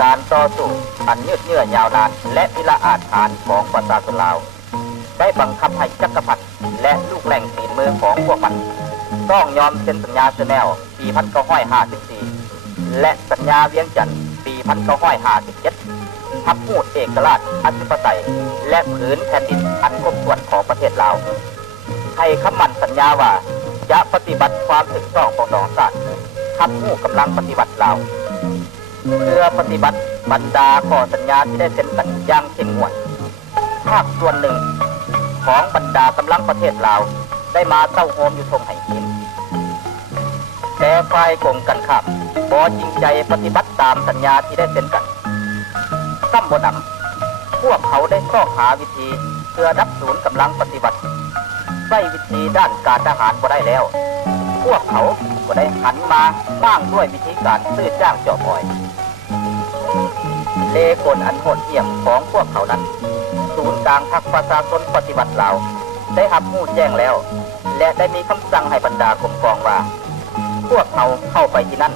การต่อสู้อันยืดเยื้อยาวนานและพิละอาจฐานของประชาชนลาวได้บังคับให้จักรพรรดิและลูกแหล่งตีนมือของพวกมันต้องยอมเซ็นสัญญาเจนีวาปี 1954 และสัญญาเวียงจันทร์ปี 1957 ทับพูดเอกราชอธิปไตยและผืนแผ่นดินอันครบถ้วนของประเทศลาวให้คำมั่นสัญญาว่าจะปฏิบัติความถูกต้องปกครองชาติทับผู้กำลังปฏิบัติลาวเพื่อปฏิบัติบรรดาข้อสัญญาที่ได้เซ็นกันอย่างเข้มงวดภาคส่วนหนึ่งของบรรดากำลังประเทศลาวได้มาเต้าโฮมอยู่ทงไหหินแต่ฝ่ายกงกันข้ามบ่จริงใจปฏิบัติตามสัญญาที่ได้เซ็นกันซ้ำบ่นำพวกเขาได้ข้อหาวิธีเพื่อดับศูนย์กำลังปฏิบัติใช้วิธีด้านการทหารบ่ได้แล้วพวกเขาก็ได้หันมาบ้างด้วยวิธีการซื้อจ้างเจาะอ้อยเลกลอันโหดเหี้ยมของพวกเขานั้นศูนย์กลางพรรคประชาชนปฏิบัติลาวได้รับรู้แจ้งแล้วและได้มีคำสั่งให้บรรดากรมกองว่าพวกเขาเข้าไปที่นั่น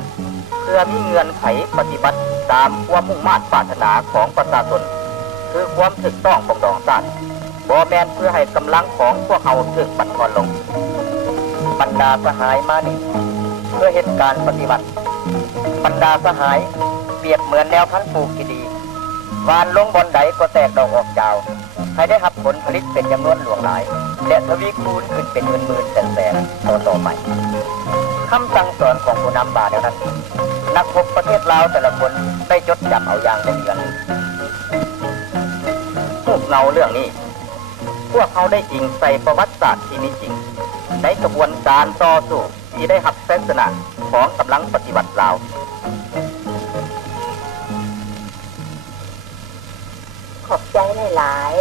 เพื่อมีเงื่อนไขปฏิบัติตามความมุ่งมั่นปรารถนาของประชาชนคือความถูกต้องของดองชาติบ่แม่นเพื่อให้กำลังของพวกเขาถูกบั่นทอนลงบรรดาสหายมานี่เพื่อเหตุการณ์ปฏิบัติบรรดาสหายเปรียบเหมือนแนวพันธุ์ปลูกที่ดีวานลงบอนใดก็แตกดอกออกยาวให้ได้รับผลผลิตเป็นจำนวนหลวงหลายและทวีคูณขึ้นเป็นหมื่นๆแสนๆต่อไปคำสั่งสอนของผู้นำบ่าเดียวนั้นนักพบประเทศลาวแต่ละคนได้จดจำเอาอย่างละเอียดพวกเราเรื่องนี้พวกเขาได้อิงใส่ประวัติศาสตร์ที่มีจริงในกระบวนการต่อสู้ที่ได้รับชัยชนะของกำลังปฏิบัติลาวขอบใจหลาย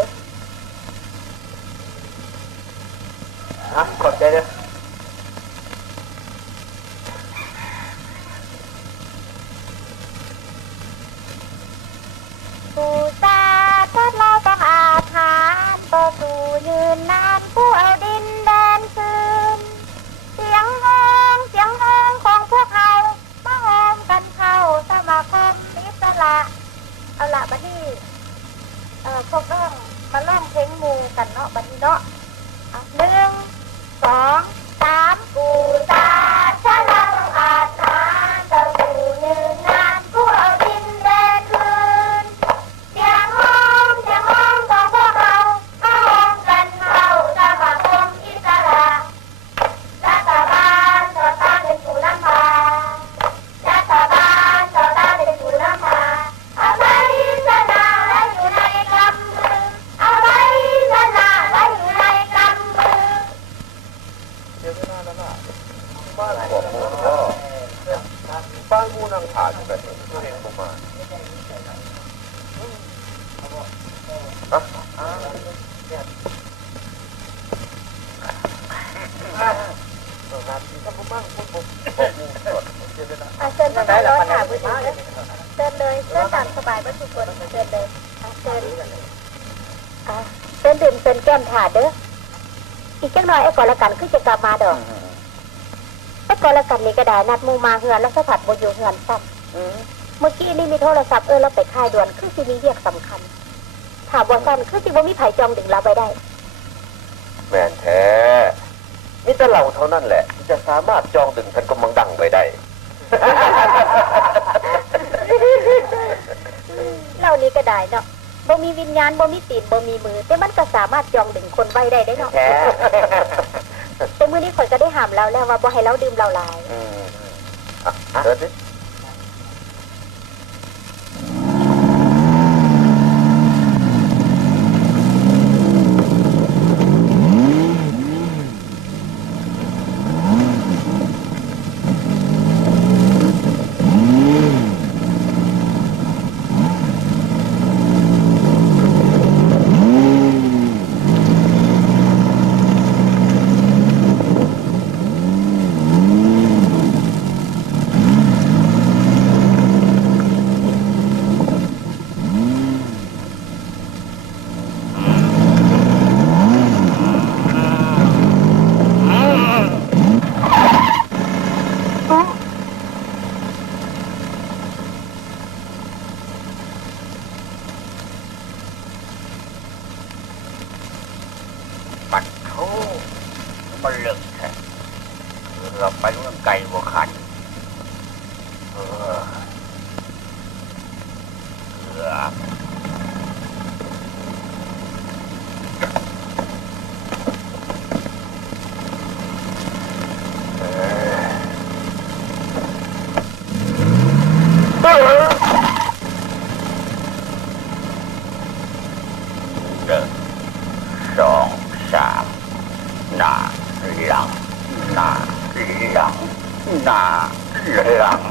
ขอบใจด้วยผู้ชาติเราต้องอาถรรพ์ต่อสู้ยืนนานผู้เอาดินแดนคืนเสียงฮ้องของพวกเรามาโฮมกันเข้าสมาคมอิสระเอาละบัดนี้พวกน้องมาร้องเพลงหมู่กันเนาะบัดนี้เนาะ1 2 ฟังกูนั่งถ่ายอยู่แบบนี้ตัวเองประมาณเชิญไปรถค่ะผู้ชายเชิญเลยเชิญตามสบายวัตถุคนเชิญเลยเชิญเชิญดื่มเชิญแก้มถาดเด้ออีกจังหน่อยไอ้ก่อนละกันคือจะกลับมาดอกไอ้ก่อนละกันนี่ก็ได้นัดมูมาเฮือนแล้วก็ผัดโบอยู่เฮือนซ้ำเมื่อกี้นี่มีโทรศัพท์แล้วไปค่ายด่วนคือสิมีเรียกสำคัญถามว่าสั้นคือสิว่ามีไผ่จองดึงเราไปได้แม่นแท้นี่แต่เราเท่านั้นแหละที่จะสามารถจองดึงท่านกำลังดังไปได้เล่านี้ก็ได้เนาะบ่มีวิญญาณบ่มีตีนบ่มีมือแต่มันก็สามารถจองดึงคนไว้ได้เนาะแต่มื้อนี้ข่อยก็ได้ห้ามแล้วว่าบ่ให้เราดื่มเหล้าหลายเดินดิมันเลิกแค่เราไปเรื่องไกลกว่าขันสองสามหน้าหลังหน้าหลังหน้าหลัง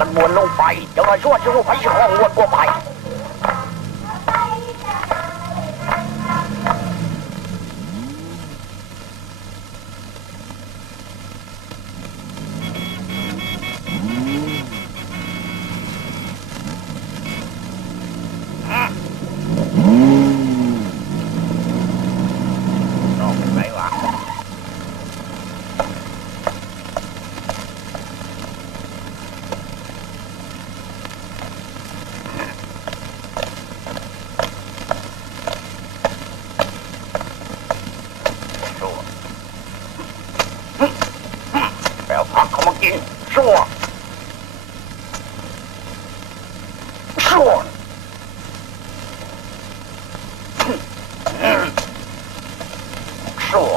มันมวนลงไปจะมาช่วยช่วยไปช่องมวนกว่าไปผักเขามากินชั่วชั่วชั่ว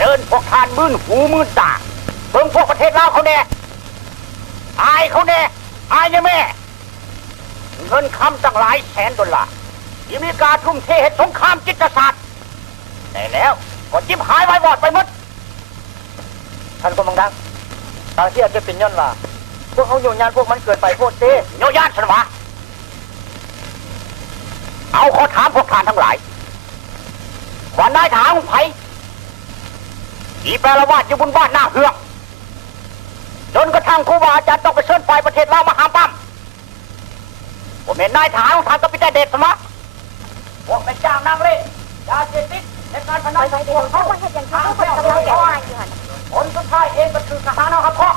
เชิญพวกทานมื่นหูมื่นตาเพิ่งพวกประเทศลาวเขาแน่ อายเขาแน่อายเนี่ยแม่เงินคำตั้งหลายแสนดอลลาร์ที่มีการทุ่มเทให้สงครามจิตศาสตร์แต่แล้วก็จิบหายไว้วอดไปหมดท่านกำลังดังบางที่อาจจะเป็นย้อนว่าพวกเขาโยนยานพวกมันเกินไปโพดเต้โยนยานสนวะเอาขอถามพวกทานทั้งหลายวันนายทหารของไผ่อีแปลวาดอยู่บนบ้านหน้าเฮืองจนกระทั่งครูบาอาจารย์ต้องไปเชิญไฟประเทศลาวมาหามปั้มผมเห็นนายทหารของทางกัปตันเดชสมะพวกเป็นเจ้านางเล่ยาเสพติดในการพนันพวกเขาคนเห็นอย่างที่พวกกำลังแก่ว่าอยู่หันผลสุดท้ายเองก็คือทหารเอาครับพ่อ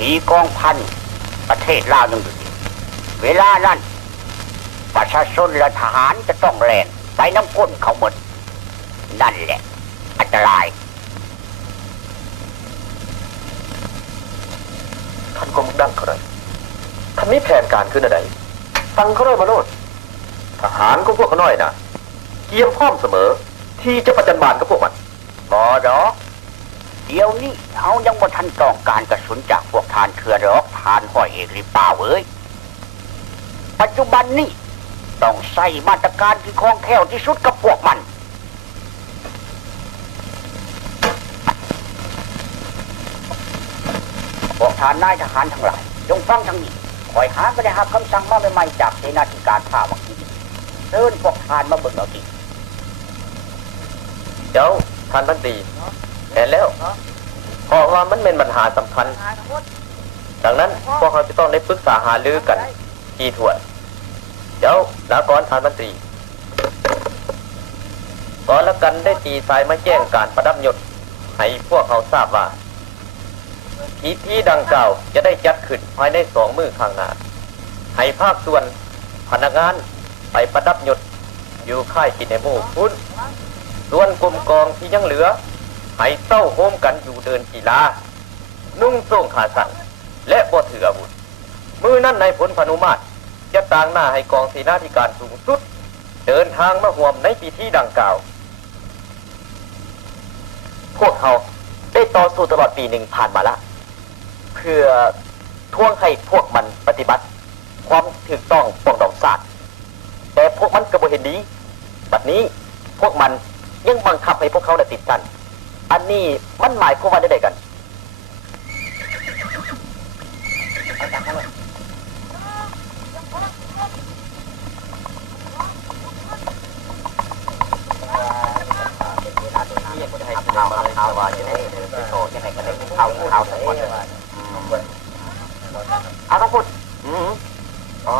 ทีกองพันประเทศลาวยังอยู่เวลานั้นประชาชนและทหารจะต้องแล่นไปน้ำก้นเขาหมดนั่นแหละอันตรายท่านกำลังดังเขาเลยท่านมีแผนการขึ้นอะไรฟังเขาเลยมาโนดทหารของพวกเขาน้อยนะเกียมพร้อมเสมอที่จะประจันบานกับพวกมันบอดอกเดี๋ยวนี้เขายังบ่ทันต้องการกระสุนจากพวกทานเถื่อนหรอกทานห้อยเอกหรือเปล่าเอ้ยปัจจุบันนี้ต้องใส่มาตรการที่คล่องแคล่วที่สุดกับพวกมันพวกทานนายทหารทั้งหลายจงฟังทางนี้คอยหาก็ได้รับคำสั่งมาใหม่ๆจากเสนาธิการข้าวังนี้เชิญพวกทานมาเบิ่งเอาทีเจ้าท่านบันตีเห็นแล้วเพราะว่ามันเป็นปัญหาสำคัญดังนั้นพวกเขาจะต้องได้ปรึกษาหารือกันที่ถ้วนเดี๋ยวลากรท่านบันตรีก่อนละกันได้ตีสายมาแจ้งการประดับยศให้พวกเขาทราบว่าพิธีดังกล่าวจะได้จัดขึ้นภายใน2 มื้อข้างหน้าให้ภาคส่วนพนักงานไปประดับยศอยู่ค่ายกินในหมู่พุ่นส่วนกลุ่มกองที่ยังเหลือให้เต้าโฮมกันอยู่เดินกีฬานุ่งโซ่งขาสั่งและบ่ถืออาวุธมือนั่นในผลพนุมาตรจะต่างหน้าให้กองเสนาธิการสูงสุดเดินทางมาห่วมในพิธีดังกล่าวพวกเขาได้ต่อสู้ตลอดปีหนึ่งผ่านมาละเพื่อท่วงให้พวกมันปฏิบัติความถูกต้องปกดองศาสตร์แต่พวกมันกระโบเห็นดีบัดนี้พวกมันยังบังคับให้พวกเขาติดกันอันนี้มันหมายความว่าได้กันเอาต้องพูดอ๋อ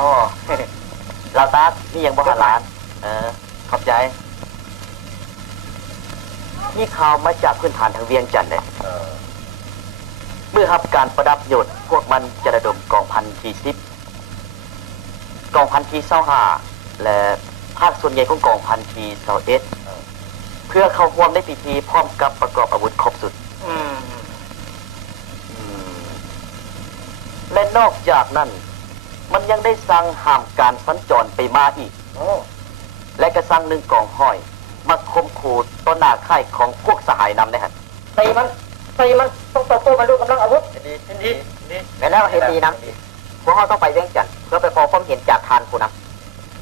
เราตานี่ยังบ่หันล้านขอบใจนี่ข่าวมาจากพื้นฐานทางเวียงจันทร์เลยเมื่อรับการประดับยศพวกมันจะระดมกองพันที่10กองพันที่25และภาคส่วนใหญ่ของกองพันที่21เพื่อเข้าร่วมในพิธีพร้อมกับประกอบอาวุธครบสุดและนอกจากนั้นมันยังได้สั่งห้ามการสัญจรไปมาอีกและก็สั่ง1 กองห้อยมาคมขู่ต้นหน้าค่ายของพวกสหายนำนะฮะตีมันต้องต่อสู้มันด้วยกำลังอาวุธดีแม้แล้วเห็นดีนะพวกเขาต้องไปเวียงจันทร์เพื่อไปขอความเห็นจากทานผู้น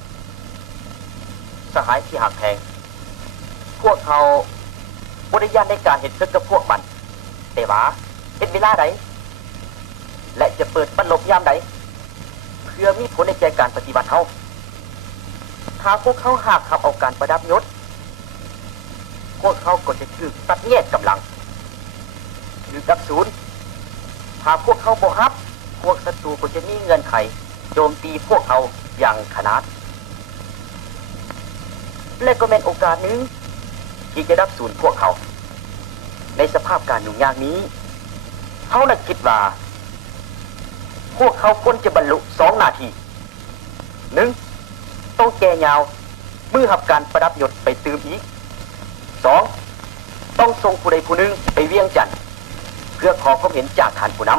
ำสหายที่หักแพงพวกเขาบริยานในการเห็นซึกกับพวกมันแต่ว่าเป็นเวลาใดและจะเปิดบรรลบยามใดเพื่อมีผลในใจการปฏิบัติเขาถ้าพวกเขาหากขับเอาการประดับยศพวกเขาก็จะถูกตัดแยกกำลังหรือกับศูนย์ถ้าพวกเขาบ่ฮับพวกศัตรูก็จะมีเงื่อนไขโจมตีพวกเขาอย่างขนาดและก็เป็นโอกาสหนึ่งที่จะรับศูนย์พวกเขาในสภาพการยุ่งยากนี้เขาน่ะคิดว่าพวกเขาควรจะบรรลุ2 นาที 1ต้องแก่ยาวมือหับการประดับยศไปตืมอีก 2. ต้องส่งผู้ใดผู้หนึ่งไปเวียงจันทน์เพื่อขอความเห็นจากท่านผู้น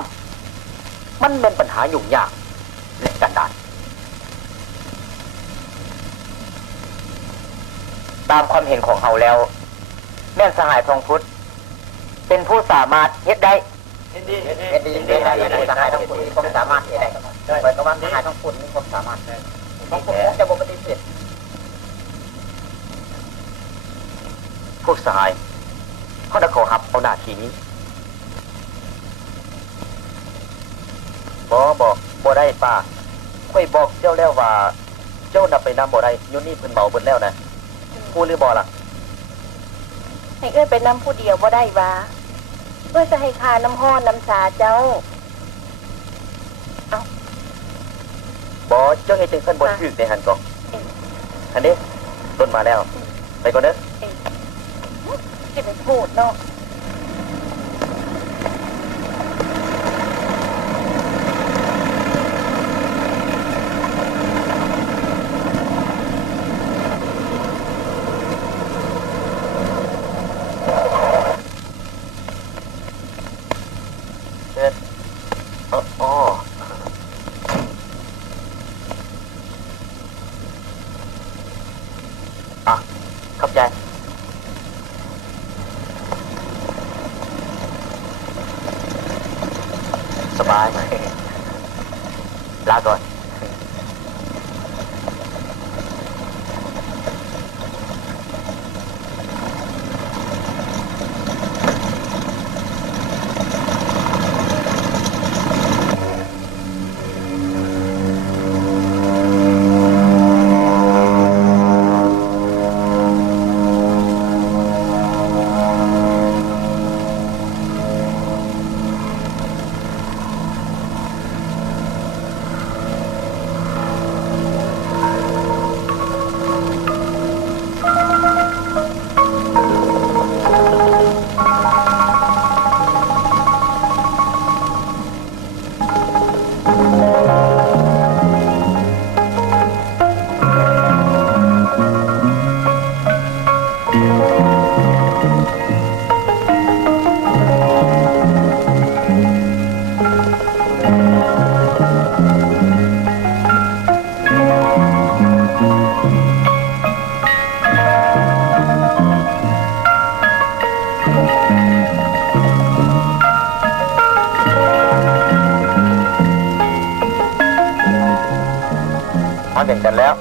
ำมันเป็นปัญหายุ่งยากและกันดารตามความเห็นของเฮาแล้ว แม่นสหายทองพุทธเป็นผู้สามารถเฮ็ดได้เฮ็ดดีสหายทองพุทธมีความสามารถเฮ็ดได้เปิดกว้างสหายทองพุทธมีความสามารถของผมจะบ่ปฏิเสธพวกสหายเขาได้ขอรับเอาหน้าที่นี้บ่ได้ป้าค่อยบอกเจ้าแล้วว่าเจ้านับไปนำบ่ได้อยู่นี่เพิ่นเมาเบิดแล้วนะพูดหรือบ่ล่ะ ให้เอ้ยไปนำผู้เดียวบ่ได้วะเอ้ยจะให้คาน้ำห้อนน้ำสาเจ้าบ่เจ้าเฮ็ดจังซั่นบ่ถูกในหันก่อนอันนี้ต้นมาแล้วไปก่อนเด้อจะไปพูดเนาะขอบใจสบายลาก่อนมาเห็นกันแล้ว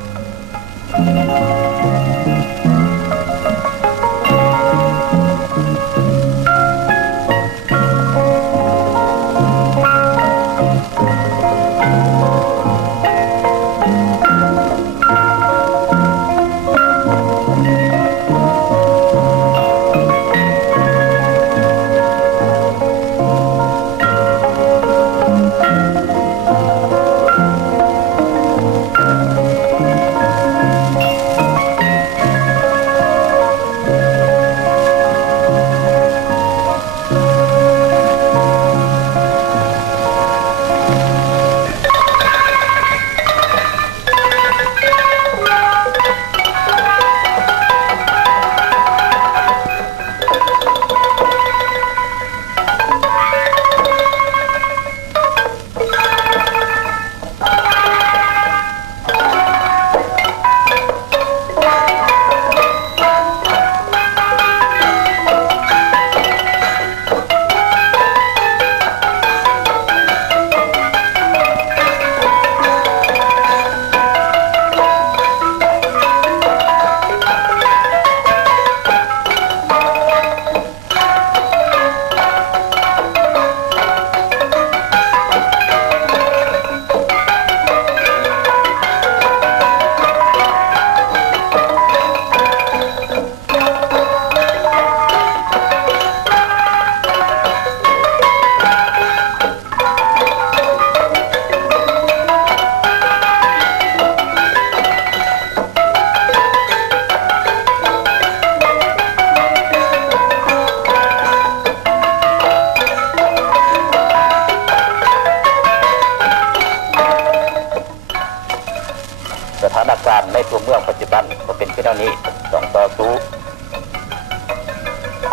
สถานการณ์ในตัวเมืองปัจจุบันก็เป็นเช่นนี้ต้องต่อสู้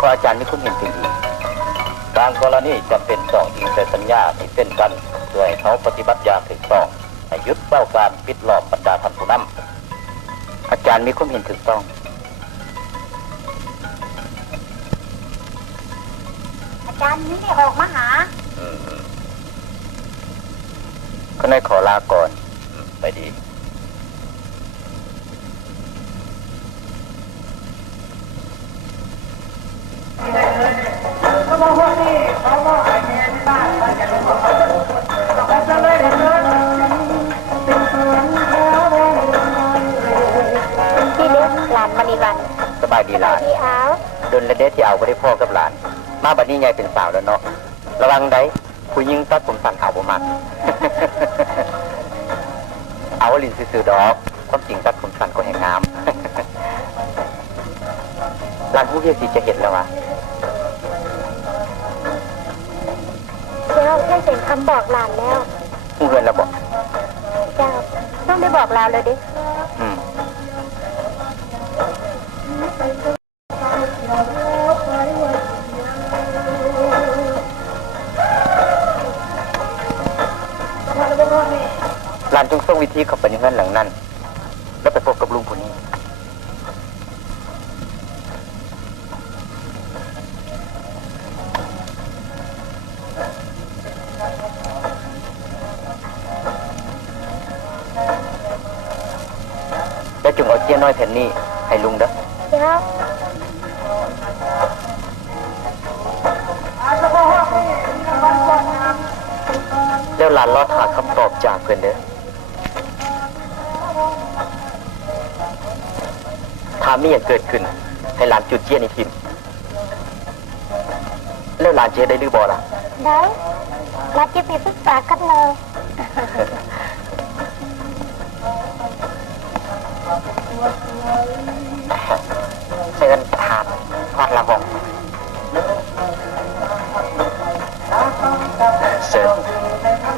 ก็อาจารย์มีความเห็นถึงอีกบางกรณีจำเป็นต้องยิงใส่สัญญาที่เส้นกันเพื่อให้เขาปฏิบัติอย่างถูกต้องให้หยุดเป้าการปิดล้อมบรรดาท่านผู้นำอาจารย์มีความเห็นถูกต้องอาจารย์นี่ออกมาหาก็ได้ขอลาก่อนไปดีพี่เล็กหลานมณีวันสบายดีหลานพี่เอาโดนและเดที่เอาไปได้พ่อกับหลานมาบัดนี้ยายเป็นสาวแล้วเนาะระวังได้ผู้หญิงตัดผมสั้นขาวบ่มัก เอาลินซื่อๆดอกความจริงตัดผมสั้นก็แห่งงาม หลานผู้เพียรสีจะเห็นแล้ววะเจ้าได้เสียงคำบอกหลานแล้วผู้เพื่อนเราบอกเจ้าต้องได้บอกเราเลยดิหลานจงส่งวิธีเข้าไปในเงื่อนหลังนั้นแล้วไปพบกับลุงผู้นี้แล้วจงเอาเจี้ยน้อยแผ่นนี้ให้ลุงเด้อเจ้าแล้วหลานรอถาคำตอบจากเพื่อนเด้อถ้ามีอย่างเกิดขึ้นให้หลานจุดเจี้ยในทิมแล้วหลานเจ๊ได้หรือบอล่ะได้เราจะไปปรึกษากันเลยเชิญทานวัดละวงเชิญข้า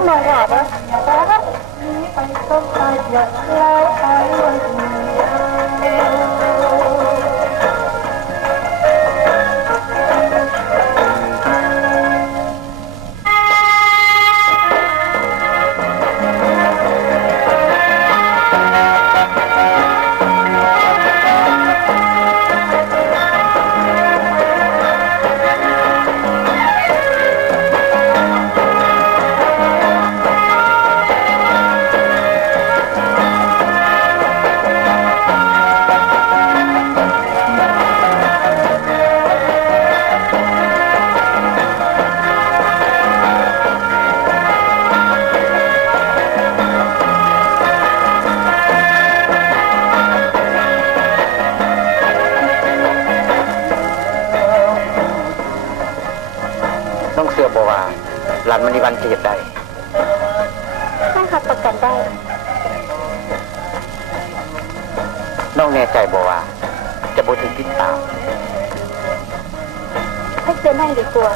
งในหลานเนี่ยหลานมณีวันจะเห็นได้ต้องขับประกันได้น้องแน่ใจบอกว่าจะบ่ถึงติดตามให้เป็นให้ดีกว่า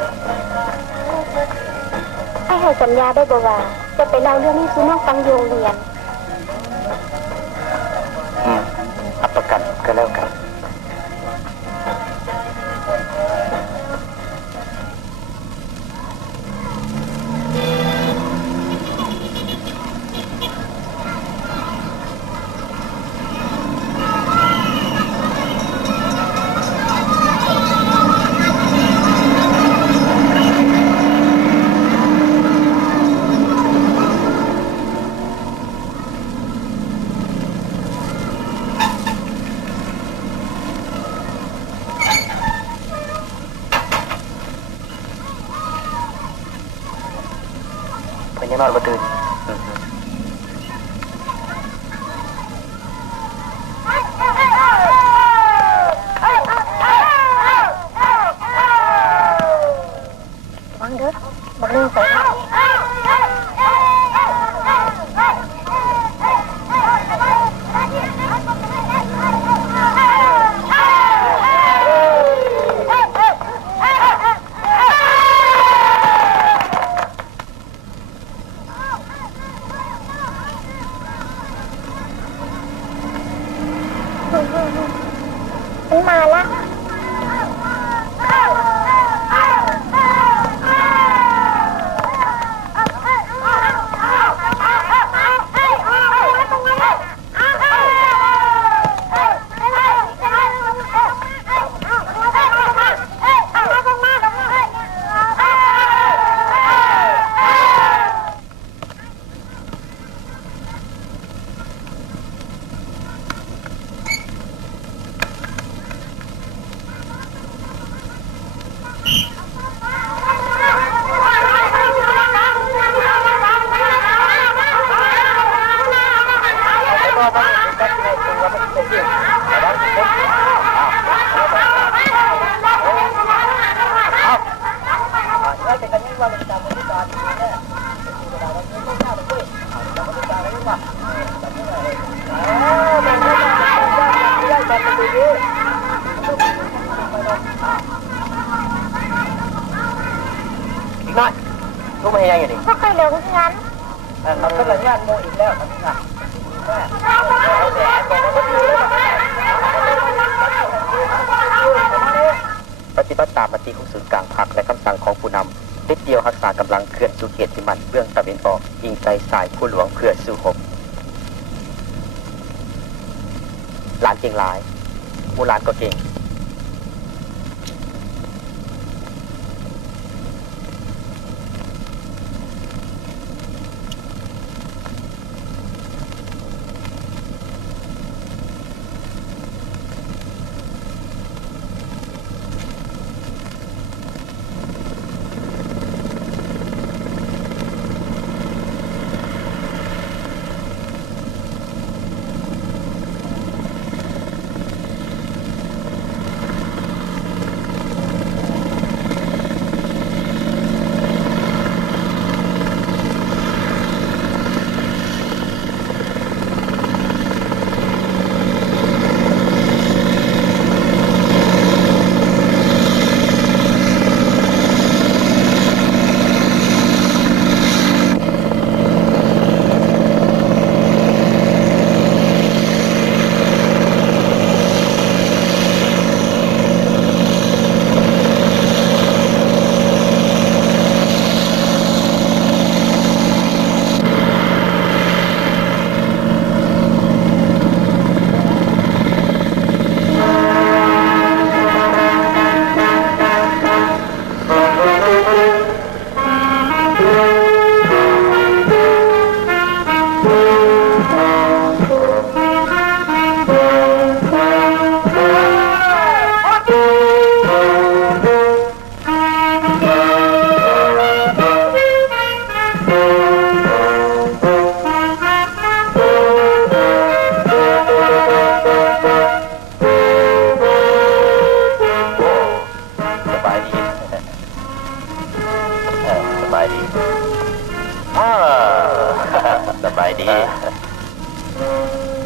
ให้สัญญาได้บอกว่าจะไปเล่าเรื่องนี้สู่น้องฟังโยงเรียนอับประกันก็แล้วกันนอนบ่ตื่นฟังเด้อบักเรื่องใส่ มาละอีกหน่อยรู้มาให้ยังอยู่ดิ ก็ค่อยเร็วงั้น มันก็เลยงานโมอีกแล้วมันนี่นะปฏิบัติตามมติของศูนย์กลางพรรคและคำสั่งของผู้นำติดเดียวรักษากำลังเคลื่อนสู่เขตพิมันเบื้องตะวันออกยิงใจสายผู้หลวงเพื่อสู่หบหลานเก่งหลายมูหลานก็เก่ง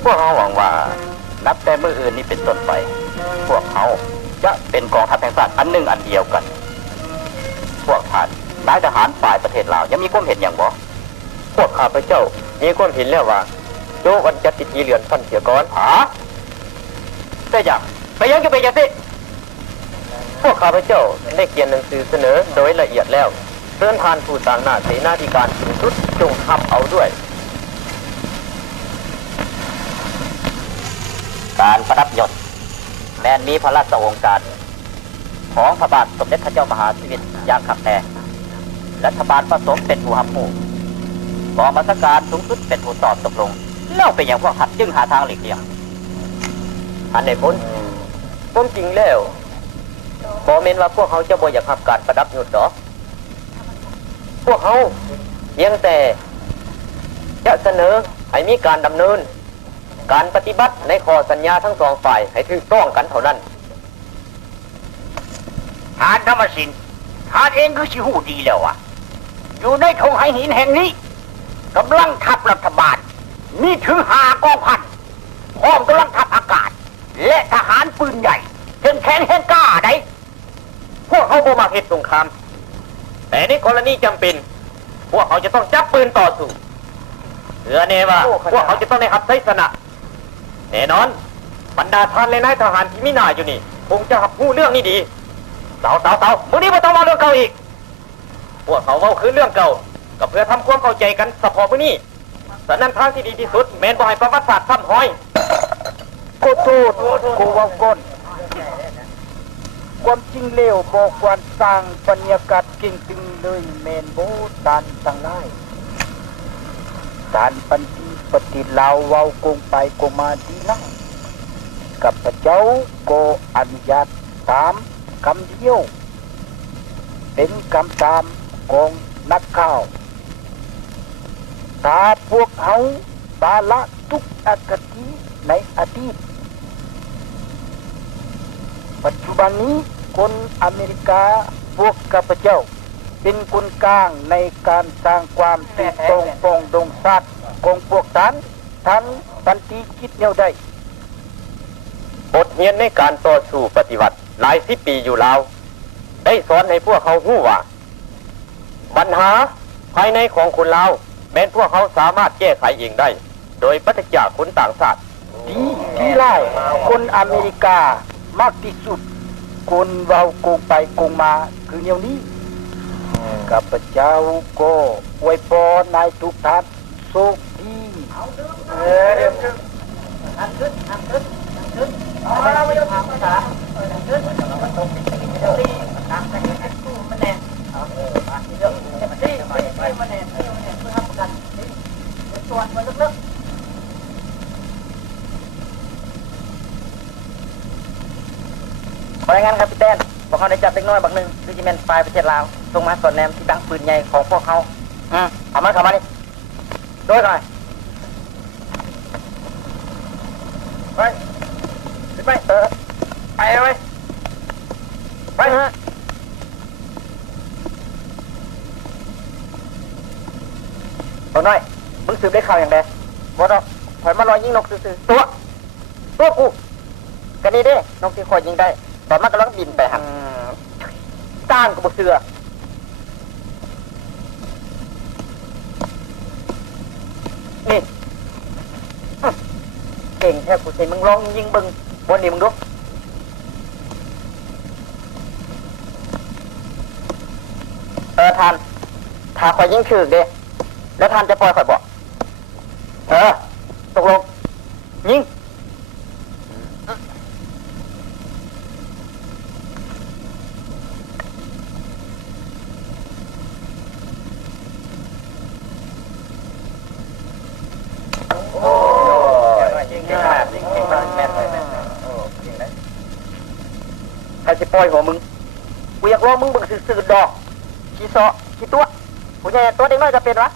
พวกเขาหวังว่านับแต่เมื่ออื่นนี้เป็นต้นไปพวกเขาจะเป็นกองทัพแห่งชาติอันหนึ่งอันเดียวกันพวกท่านนายทหารฝ่ายประเทศลาวยังมีความเห็นอย่างบ่พวกข้าพเจ้ามีความเห็นแล้วว่าโจวันจัดพิธีเลื่อนขั้นเสียก่อนแต่อย่างไปยังจะไปยังสิพวกข้าพเจ้าได้เขียนหนังสือเสนอโดยละเอียดแล้วเชิญทานผู้ต่างหน้าเสนาธิการสูงสุดจงรับเอาด้วยการประดับยศแม้นมีพระราชโองการของพระบาทสมเด็จพระเจ้ามหาชีวิตอย่างขับแน่รัฐบาลผสมเป็นผู้หับผู้กองบัญชาการสูงสุดเป็นผู้ตอบตกลงแล้วเป็นอย่างพวกขัดจึงหาทางหลีกเลี่ยงอันในพ้นผมจริงแล้วขอเมนว่าพวกเขาจะบ่อยากขับการประดับยศหรอพวกเขายังแต่จะเสนอให้มีการดำเนินการปฏิบัติในข้อสัญญาทั้งสองฝ่ายให้ถูกต้องกันเท่านั้นทานธรรมสินทานเองคือสิหูดีแล้วอ่ะอยู่ในธงไหหินแห่งนี้กำลังทัพรัฐบาลมีถึง5 กองพันพร้อมกำลังทัพอากาศและทหารปืนใหญ่เข้มแข็งแห่งกล้าได้พวกเขาบ่มาเหตุสงครามแต่ในกรณีจำเป็นพวกเขาจะต้องจับปืนต่อสู้เพื่อแน่ว่าพวกเขาจะต้องได้รับชัยชนะแน่นอน บรรดาท่านและนายทหารที่มีหน้าอยู่นี่คงจะรู้เรื่องนี้ดีเต่ามื้อนี้ไม่ต้องมาเรื่องเก่าอีกพวกเขาเว้าคือเรื่องเก่าก็เพื่อทำความเข้าใจกันเฉพาะมื้อนี้ฉะนั้นทางที่ดีที่สุดแม่นบ่ให้ประวัติศาสตร์ซ้ำห้อย กูทูดกูว่าก้นความจริงเลวบอกควรสร้างบรรยากาศเก่งตึงเลยเมนโบตานตั้งหลายตานปันทีปฏิลาวเว้ากงไปกงมาดีนักกับพระเจ้าก็อนุญาตตามคำเดียวเป็นคำตามของนักข่าวตาพวกเขาบาละทุกอคติในอดีตปัจจุบันนี้คนอเมริกาพวกข้าพเจ้าเป็นคนกลางในการสร้างความถูกต้องปองดงชาติของพวกท่านปันติคิดแนวใด บทเรียนในการต่อสู้ปฏิวัติหลายสิบปีอยู่แล้วได้สอนให้พวกเขารู้ว่าปัญหาภายในของคนลาวแม้นพวกเขาสามารถแก้ไขเองได้โดยปราศจากคนต่างชาติ ดีที่ไล่คนอเมริกามากที่สุดคนเว้าโกงไปโกงมาคือแนวนี้ข้าพเจ้าก็อวยพรนายทุกท่านโชคดีรายงานครับพี่เต้นบอกเขาได้จับเด็กน้อยบักหนึ่งดิจิเมนปลายประเทศลาวส่งมาสอนแนมที่ตั้งปืนใหญ่ของพวกเขาเข้ามานี่โดยหน่อยไปไปไปเลยไปฮะบอกหน่อยมึงสืบได้ข่าวอย่างไรบอกเราถอยมารอยิงนกซื่อตัวกูกันนี่เด้นกที่คอยยิงได้ตอนมันกำลังบินไปหันก้านกับบเสือนี่เก่งแท้กูสิมึงลองยิงบึงบนนี่มึงดูทานถ้าคอยยิงถือเด้แล้วทานจะปล่อยคอยบอกตกลงยิงใครจะปล่อยหัวมึงกูอยากรอมึงบึงสื่อดอกขี้ซอขี้ตัวกูใหญ่ตัวเด็กน้อยจะเป็นวะ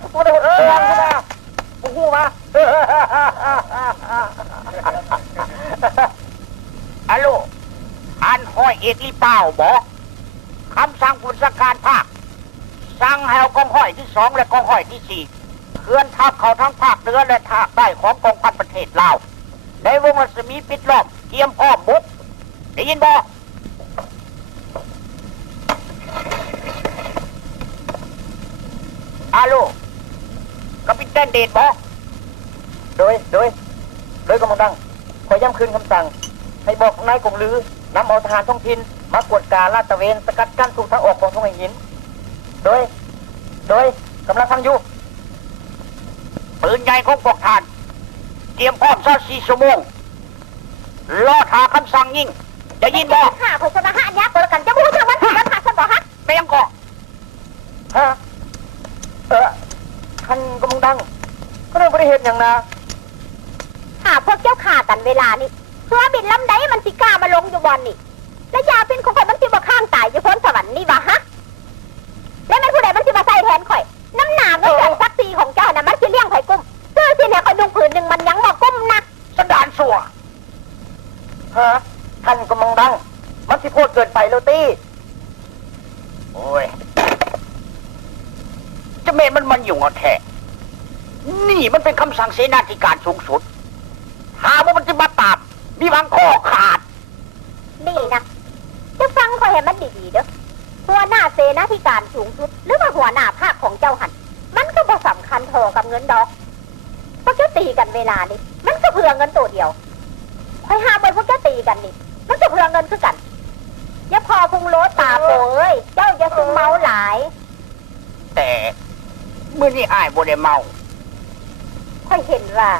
กูตัวเด็กกูหูมาฮัลโหลอันห้อยเอกลีเป้าบอกคำสั่งผู้สังการภาคสั่งให้เอากองห้อยที่2และกองห้อยที่4เคลื่อนทัพเขาทั้งภาคเหนือและภาคใต้ของกองพันประเทศลาวในวงรัศมีปิดล้อมเตรียมพร้อมบุกได้ยินบ่ฮัลโหลกัปตันเดชบอกโดยกำลังดังขอย้ำคืนคำสั่งให้บอกนายกงลือนำเอาทหารท้องถิ่นมากวดการลาดตระเวนสกัดกั้นสู่ทางออกของทุ่งหินโดยกำลังทำอยู่ปืนใหญ่ของพวกท่านเตรียมพร้อม24 ชั่วโมงรอทาคำสั่งยิงจะยินบ่ข้าพเจ้ามาหายักษ์ตัวกันจะพูดถึงวันที่แล้วค่ะฉันบอกฮะเปียงก่อท่านกำลังดังก็เรื่องบริเหตุอย่างนาพวกเจ้าข่ากันเวลานี่เพื่อบินลำใดมันสิกล้ามาลงอยู่บอนนี่และยาเป็นของข่อยมันสิบ่ข้างตายอยู่พ้นสวรรค์นี่วะฮะแล้วมันผู้ใดมันสิมาใส่แทนข่อยน้ำหนาเงินเดือนสักปีของเจ้าน่ะมันสิเลี้ยงข่อยกุ้มเสื้อสิเนี่ยข่อยนุ่งผืนหนึ่งมันยังบ่กุ้มนะสันดานสัวท่านกำลังดังมันสิโคตรเกินไปแล้วตี้โอ้ยจะเมมันอยู่งอแท้นี่มันเป็นคำสั่งเสนาธิการสูงสุดหาว่ามันจะมาตามมีบางข้อขาดนี่นะจะฟังข่อยให้มันดีๆเด้อหัวหน้าเสนาธิการสูงสุดหรือว่าหัวหน้าภาคของเจ้าหันมันก็บ่สำคัญพอกับเงินดอกเพราะจะตีกันเวลานี้มันก็เพื่อเงินตัวเดียว ค่อยห้ามไว้พวกเจ้าตีกันนี่มันจะเพื่อเงินคือกันอย่าพอพุงโลตาโปเอ้ยเจ้าอย่าซึมเมาหลายแต่มื้อนี้อ้ายบ่ได้เมา ค่อยเห็นว่า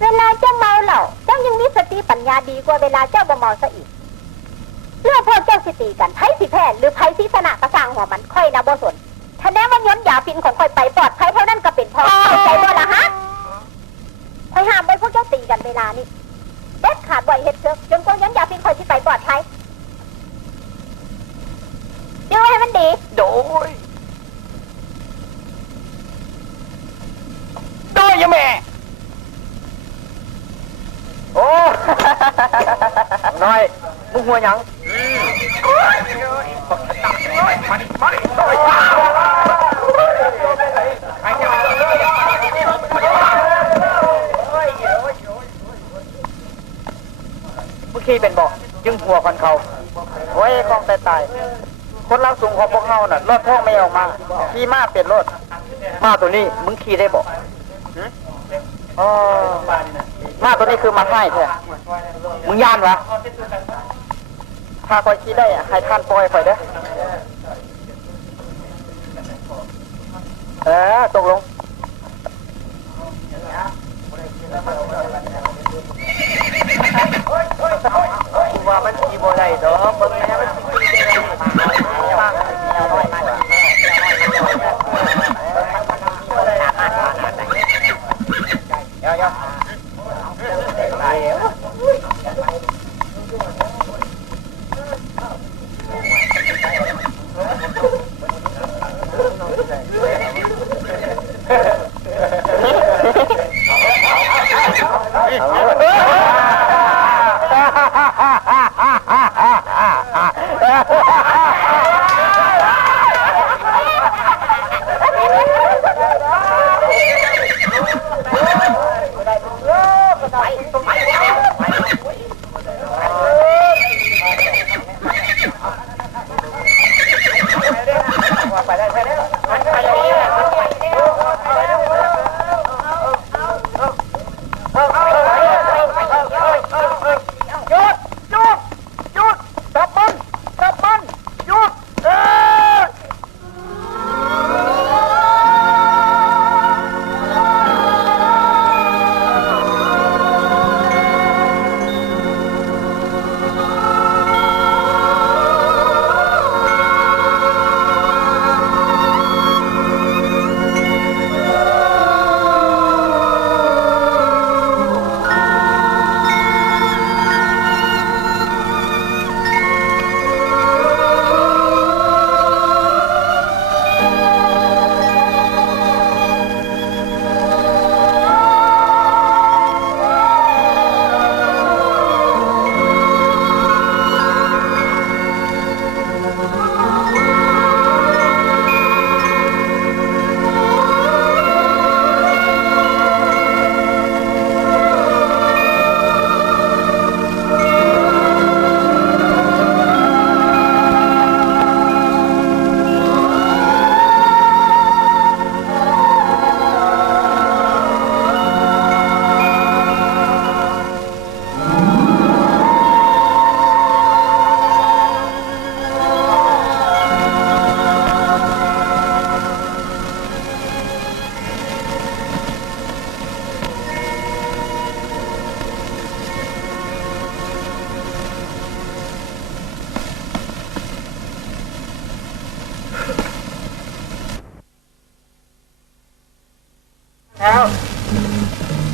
เวลาเจ้าเมาเหล่าเจ้ายังมีสติปัญญาดีกว่าเวลาเจ้าบ่เมาซะอีกเรื่องพวกเจ้าสิตีกันไผสิแพ้หรือไผสิชนะกระสร้างหัวมันค่อยนะบ่สนถ้าแน่มันย้อนยาฟินของค่อยไปปลอดภัยเท่านั้นก็เป็นพอเข้าใจบ่ล่ะฮะค่อยห้ามไว้พวกเจ้าตีกันเวลานี้เด็ดขาดบ่อยเฮ็ดเถอะจนกว่าย้อนยาฟินค่อยสิไปปลอดภัยดูให้มันดีโดยยะแม่โอ้น้อยมึงหัวหยังมึงขี้เป็นบอกจึงหัวกันเขาโอ้ยกองแต่ตายคนรักสูงของพวกเขาน่ะรถท้องไม่ออกมาขี่ม้าเปลี่ยนรถม้าตัวนี้มึงขี่ได้บอกอ๋อม้าตัวนี้คือมาให้แท้มึงย่านวะถ้าคอยขี่ได้ให้ท่านปล่อยคอยเด้อตกลงว่ามันขี่บ่ได้ดอกเบิ่งแม่มันขี่ได้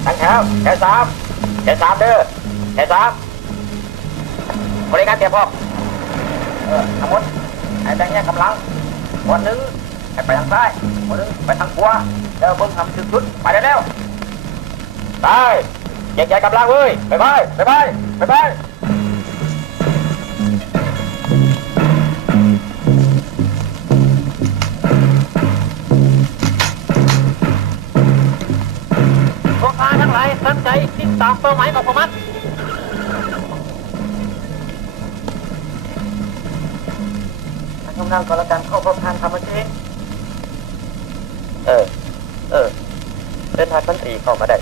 ตั้งแถวแถวสามเด้อแถวสามบริการเตรียมพร้อมทั้งหมดให้แบ่งแยกกำลังคนหนึ่งให้ไปทางซ้ายคนหนึ่งไปทางขวาเดี๋ยวเบิ้งทำชุดไปเร็วๆไปแยกกำลังเว้ยไปพวกทั้งหลายตั้งใจติดตามเป้าหมายของพวกมันทำงานก่อนละกันเข้าพบทางธรรมชาติเดินทางทันทีเข้ามาได้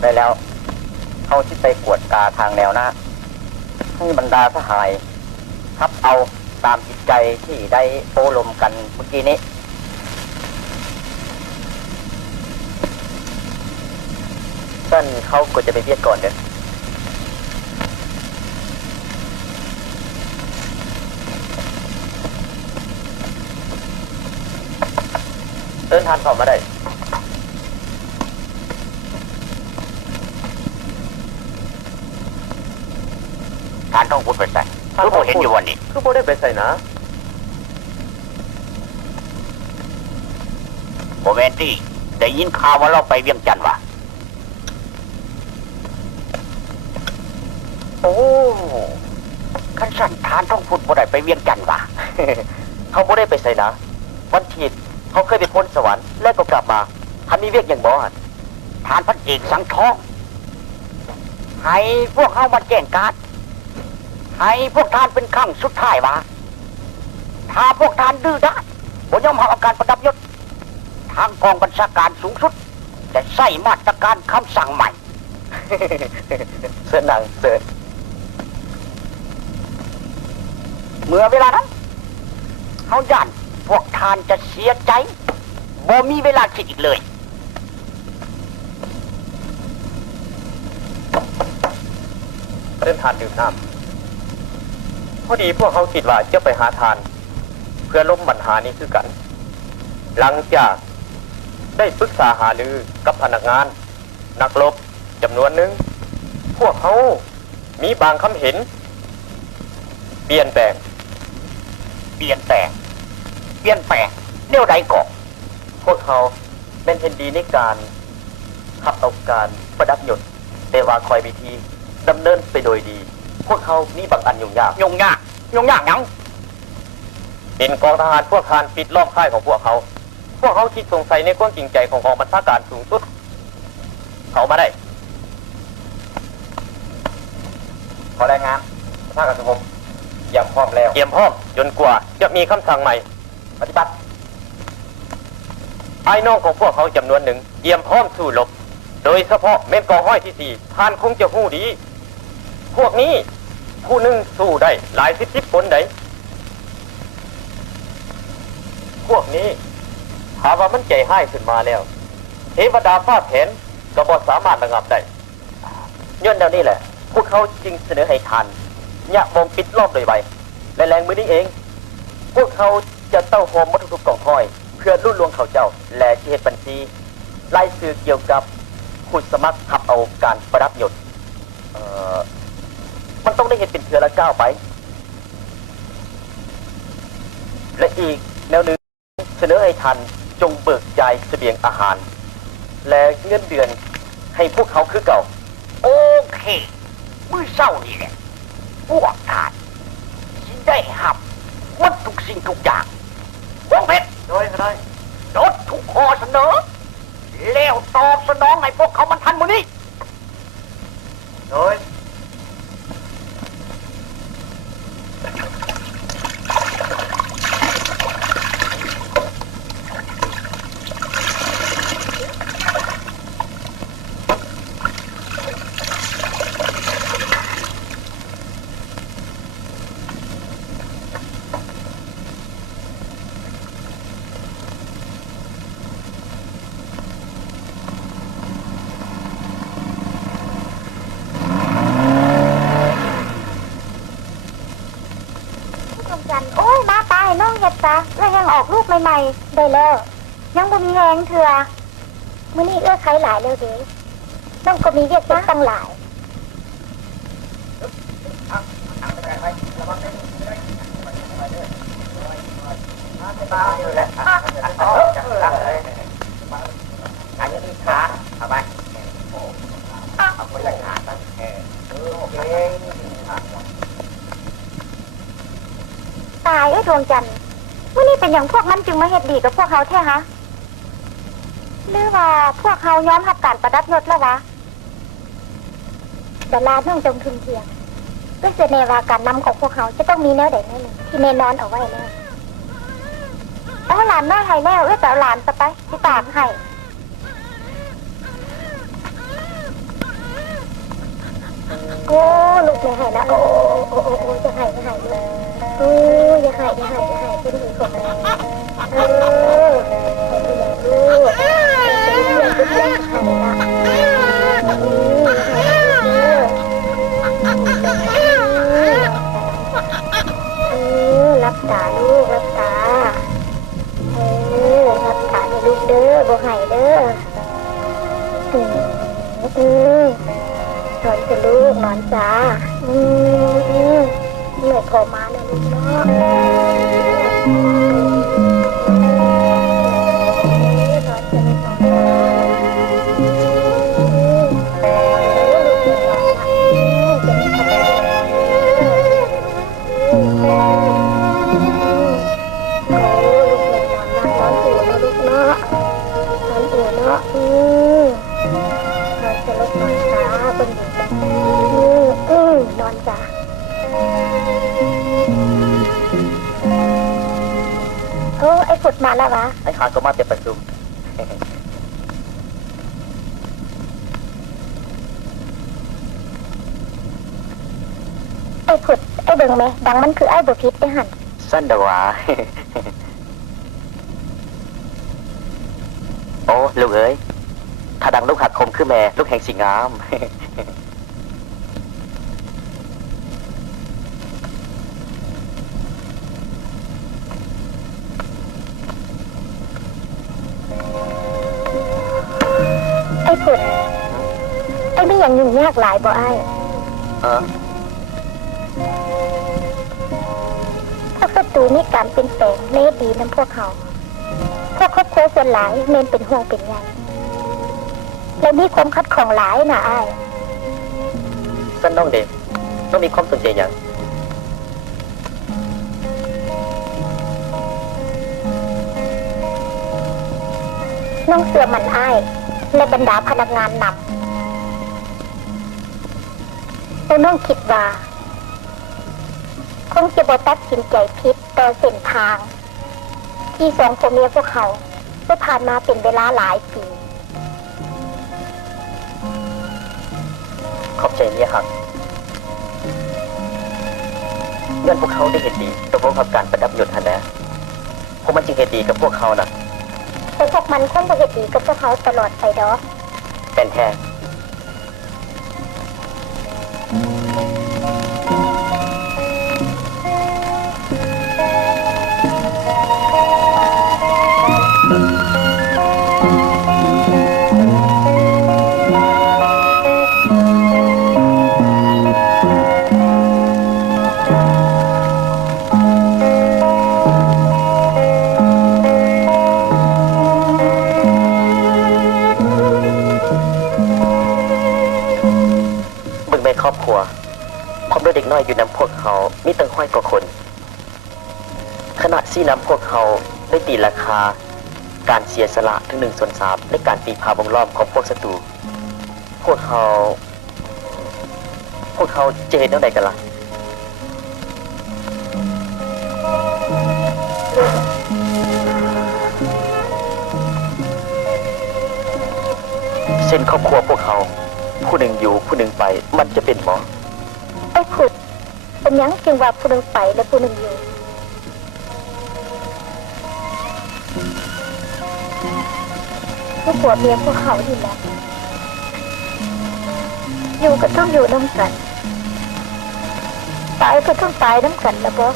ได้แล้วเขาที่ไปกวดกาทางแนวหน้าให้บรรดาทหารทับเอาตามจิตใจที่ได้โอ้ลมกันเมื่อกี้นี้ท่านเขาก็จะไปเวียดก่อนเด้อเดินทางเข้ามาได้ทานต้องพูดไปใส่คือผมเห็นอยู่วันนี้คือผมได้ไปใส่นะโมเมนตี้ได้ยินข่าวว่าเราไปเวียงจันทร์วะโอ้ขันสันทานต้องพูดบ่ได้ไปเวียงจันทร์วะ เขาบ่ได้ไปใส่นะวันทีเขาเคยไปพ้นสวรรค์แล้วก็กลับมาท่านมีเวียกอย่างบ่ทานพันเอกสังทองให้พวกเขามาแจ้งการให้พวกทานเป็นครั้งสุดท้ายวะถ้าพวกทานดื้อด้านบ่ยอมรับอาการประดับยศทางกองบัญชาการสูงสุดจะใส่มาตรการคำสั่งใหม่ เสนางเสนเมื่อเวลานั้นเขาย่านพวกทานจะเสียใจบ่มีเวลาคิดอีกเลยเดินทานดื่มน้ำพอดีพวกเขาคิดว่าจะไปหาทานเพื่อล้มปัญหานี้คือกันหลังจากได้ปรึกษาหารือกับพนักงานนักรบจำนวนหนึ่งพวกเขามีบางคำเห็นเปลี่ยนแปลงแนวใดก่อพวกเขาเป็นเห็นดีในการขับเอาการประดับยศแต่ว่าคอยวิธีดำเนินไปโดยดีพวกเขามีบางอันยุ่งยากยังเป็นกองทหารพวกทานปิดล้อมค่ายของพวกเขาคิดสงสัยในความจริงใจของกองบัญชาการสูงสุดเขามาได้ขอรายงานภาคการศึกษาเตรียมพร้อมแล้วจนกว่าจะมีคำสั่งใหม่ปฏิบัติไอ้น้องของพวกเขาจำนวนหนึ่งเตรียมพร้อมสู้รบโดยเฉพาะเม่นกองห้อยที่ 4ท่านคงจะหู้ดีพวกนี้ผู้หนึ่งสู้ได้หลายสิบคนได้พวกนี้หาว่ามันใจให้ขึ้นมาแล้วเทวดาฟ้าแผนก็บ่สามารถระงับได้ย้อนแนวนี้แหละพวกเขาจึงเสนอให้ทานยะวงปิดรอบโดยไวและแรงมือนี้เองพวกเขาจะเต้าโฮมวัตถุทุกกองห้อยเพื่อลุ่นลวงเขาเจ้าและเหตุบัญชีไล่สื่อเกี่ยวกับผู้สมัครขับเอาการประดับยศมันต้องได้เห็นเป็นเถื่อละก้าวไปและอีกแนวหนึ่งเสนอให้ทันจงเบิกจ่ายเสบียงอาหารและเงินเดือนให้พวกเขาคือเก่าโอเคมื้อเช้านี่แหละพวกทานสิได้หับวัตถุกสิ่งทุกอย่างวงเพชรโดยจดทุกข้อเสนอแล้วตอบสนองให้พวกเขามันทันมื้อนี้โดยโอ้ยมาตายน้องเห็ดซะแล้วยังออกลูกใหม่ๆได้แล้วยังบ่มีแหงเถื่อมื้อนี้ใครหลายแล้วเด้น้องก็มีเรียกตั้งหลายตายไอ้ดวงจันทร์วันนี้เป็นอย่างพวกมันจึงมาเฮ็ดดีกับพวกเขาแท้ฮะหรือว่าพวกเขาย้อมรับการประดับยศแล้ววะดาราน้องจงทุนเทียงก็เสนว่าการนำของพวกเขาจะต้องมีแนวใดแนวหนึ่งที่แน่นอนเอาไว้แล้วเอาหลานมาให้แนวแต่เอาหลานไปที่ตากให้ โอ้ลูกไม่หายนะโอ้จะหายเลยโอ้อย่าหายเป็นหญิงของเราเป็นอย่างลูกเป็นเรื่องหายละรับตาลูกรับตารับตาให้ลูกเด้อบ่หายเด้อนอนจะลูกนอนจ้าเหนื่อยขอมาเลยลูกเนาะนอนจ้ะโอ้ไอ้ฝุดมาแล้ววะ ไอ้ขาก็มาเต็มประชุม ไอ้ฝุดไอ้เบิ่งไหมดังมันคือไอ้บุพิษได้หัน สั้นดาวา โอ้ลูกเอ้ยถ้าดังลูกหักคมคือแม่ลูกแห่งสีงาม ไอ้ฝุดไอ้ไม่ยังยุ่งยากหลายบ่ไอ้ถ้าศัตรูมีการเปลี่ยนแปลงเล่ดีน้ำพวกเขาพวกครอบครัวส่วนหลายเมนเป็นห่วงเป็นใยและมีความคัดของหลายนะไอ้ สั้นน้องเด็กต้องมีความสนใจอย่าง น้องเสือมันอ้ายและบรรดาพนักงานนำแล้วน้องคิดว่าคงจะบ่ตัดสินใจผิดต่อเส้นทาง ที่สองผัวเมียพวกเขาได้ผ่านมาเป็นเวลาหลายปี ขอบใจเนี่ยครับเงื่อนพวกเขาได้เห็นดีต่อพวกเขาการประดับยศฮันนะพวกมันจึงเห็นดีกับพวกเขานะ แต่พวกมันคงบ่เฮ็ดดีกับพวกเขาตลอดไปดอก เป็นแท้ครอบครัวพร้อมด้วยเด็กน้อยอยู่นำพวกเขามีตั้งห้อยกว่าคนขณะที่นำพวกเขาได้ตีราคาการเสียสละถึง1/3ในการตีพาวงล้อมของพวกศัตรูพวกเขาจะเห็นเท่าไหร่กันล่ะเส้นครอบครัวพวกเขาผู้หนึ่งอยู่ผู้หนึ่งไปมันจะเป็นหมอ ไอ้ขุดเป็นยังจึงว่าผู้หนึ่งไปและผู้หนึ่งอยู่พวกผัวเมียพวกเขาดีแหละอยู่ก็ต้องอยู่น้ำกันตายก็ต้องตายน้ำกันนะบอส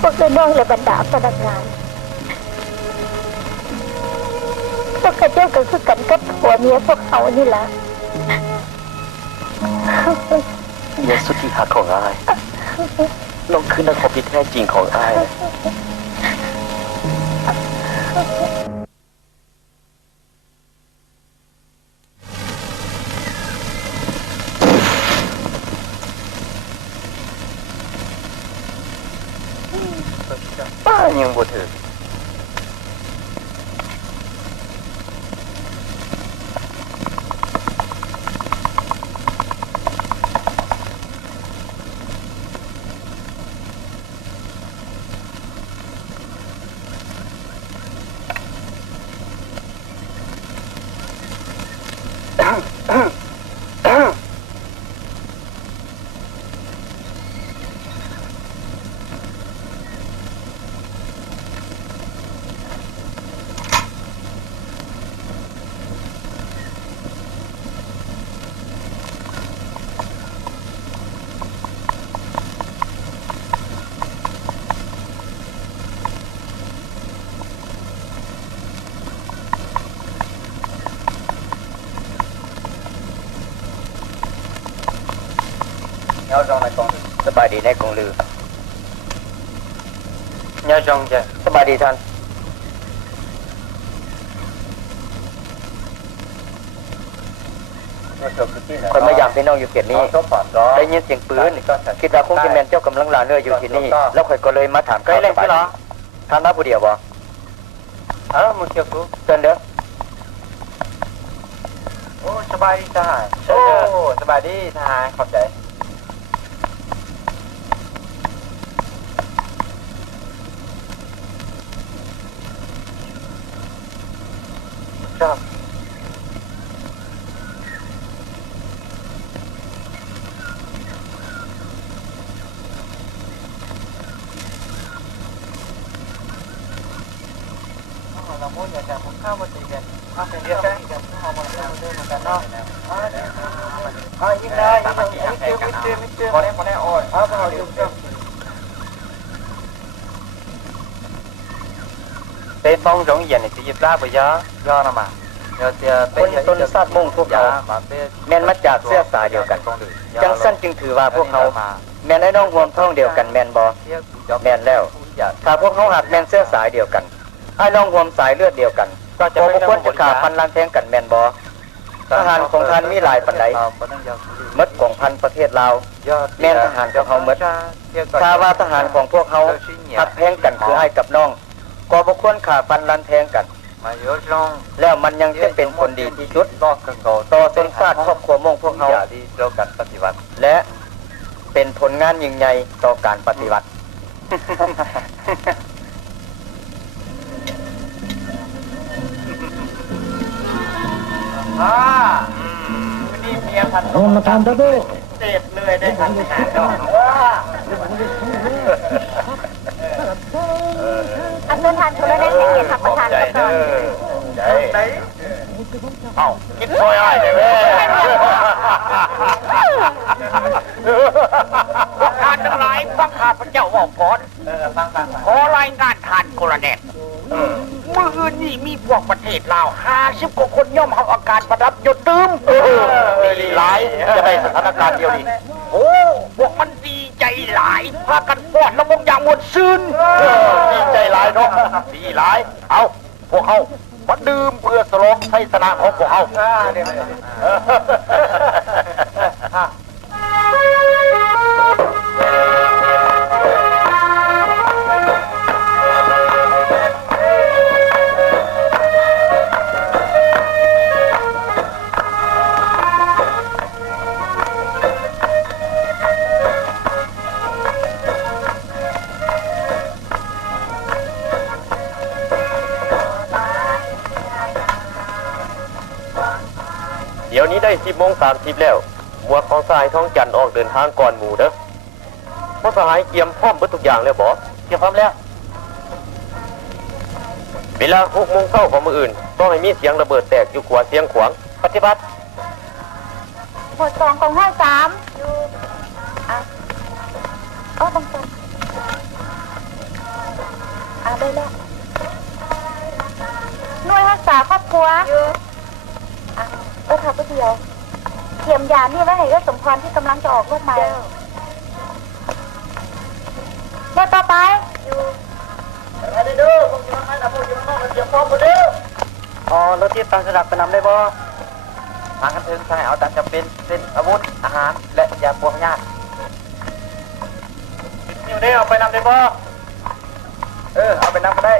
พวกน้องและบรรดาพนักงานพวกกระเจ้าก็คือกันกับผัวเมียพวกเขานี่แหละ เมียสุดที่หักของอ้ายน้องคือนักรบที่แท้จริงของอ้ายยังบ่ถือ nhau trong này còn สบายดีในกองลือ nhau trong chứ สบายดีท่าน คนมายามพี่น้องอยู่เขตนี้ ได้ยินเสียงปืนคิดว่าคงจะแมนเจ้ากำลังลาเรืออยู่ที่นี่ แล้วข่อยก็เลยมาถามข่าวสบายดีท่านมาผู้เดียวบ่ một chiều cũ เชิญเด้อ ô sơ bài điทหารโอ้สบายดีทหารขอบใจครับ เราพูดอย่างจากผมเข้ามาตีกันเข้าไปเรียกกันกับเข้ามาเรื่องเหมือนกันเนาะยิ่งได้ยิ่งไม่เจอพอแล้วโอ้ยพอเรื่อง tên phong giống vậy này thì dịp ra bởi do nào mà คนต้นซาดมุ่งพวกเขาแม่นมาจากเสื้อสายเดียวกัน จังสั้นจึงถือว่าพวกเขาแม่นไอ้น้องห่วมท้องเดียวกันแม่นบ่แม่นแล้ว ถ้าพวกเขาหักแม่นเสื้อสายเดียวกันไอ้น้องห่วมสายเลือดเดียวกันก็จะไม่ควรจะขาพันล้านแทงกันแม่นบ่ทหารของท่านมีหลายปานใดมดของพันประเทศลาวแม่นทหารของเขามดถ้าว่าทหารของพวกเขาหักแพงกันคือไอ้กับน้องก็บ่ควรขาพันล้านแทงกันแล้วมันยังจะเป็นผลดีที่สุดต่อชนชาติครอบครัวม่งพวกเขาและเป็นผลงานยิ่งใหญ่ต่อการปฏิวัติ นี่เมียพัน เอามาทำตะโบ เจ็บเลยได้ทันหาดอก อันนู้นทานคุณแล้วได้เสียงเกียรติประธานก่อน ใจเอ้าคิดซอยอ้ายเลยแม่พวกท่านทั้งหลายฟังข้าพเจ้าบอกก่อนขอรายงานทานกรเนตเมื่อคืนนี้มีพวกประเทศลาว50 กว่าคนย่อมเอาอาการประดับยศตืม ดีหลายจะได้สถานการณ์เดียวนี้ โอ้พวกมันดีใจหลายพากันฟ้อนระวงอย่างมวลซื่น ดีใจหลายเนาะดีหลายเอาพวกเขามาดื่มเพื่อฉลองชัยชนะของพวกเขา เดี๋ยวนี้ได้10:30แล้วหมวกของสหายท้องจันทร์ออกเดินทางก่อนหมู่เด้อเพราะสหายเตรียมพร้อมเบิดทุกอย่างแล้วบ่เตรียมพร้อมแล้วเวลา6 โมงเช้าของมื้ออื่นต้องให้มีเสียงระเบิดแตกอยู่ขวาเสียงขวางปฏิบัติ หมวด2ของห้อย3อยู่บางคนได้แล้วหน่วยรักษาครอบครัวอยู่ค่ะผู้เดียวเทียมยานี่ไว้ให้ก็สมพรที่กำลังจะออกลูกใหม่เมื่อต่อไปอยู่อะไรดูพวกยังไงนะพวกยังไงมันเตรียมพร้อมหมดแล้วรถที่ตั้งสลักไปนำได้บ่ ทางกันถึงใช้เอาตามจำเป็นเช่นอาวุธอาหารและยาปวงญาติอยู่ได้เอาไปนำได้บ่เอาไปนำก็ได้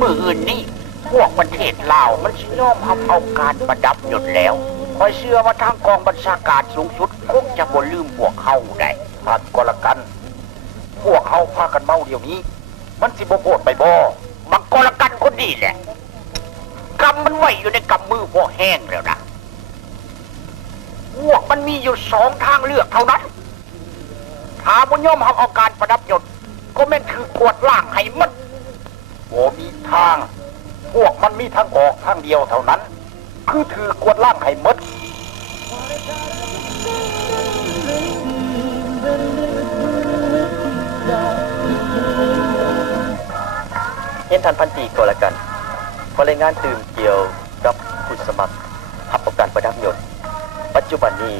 มื่ออื่นนี้พวกประเทศลาวมันสิย่อมเอาการประดับยศแล้วคอยเชื่อว่าทางกองบัญชาการสูงสุดคงจะบ่ลืมพวกเขาได้พัดก็ละกันพวกเขาพากันเมาเดี๋ยวนี้มันสิบ่โกรธไปบ่บังกละกันคนนี้แหละกำมันไว้อยู่ในกำมือพวกแห้งแล้วนะพวกมันมีอยู่2 ทางเลือกเท่านั้นถ้าบ่ยอมเอาการประดับยศก็แม่นคือกวดล่างให้มัน โอ้มีทาง พวกมันมีทางออกทางเดียวเท่านั้น คือถือกวดล่างให้หมด เห็นทันพันตีก็แล้วกันพอรายงานตื่มเกี่ยวกับผู้สมัครขับประกันประดับยศปัจจุบันนี้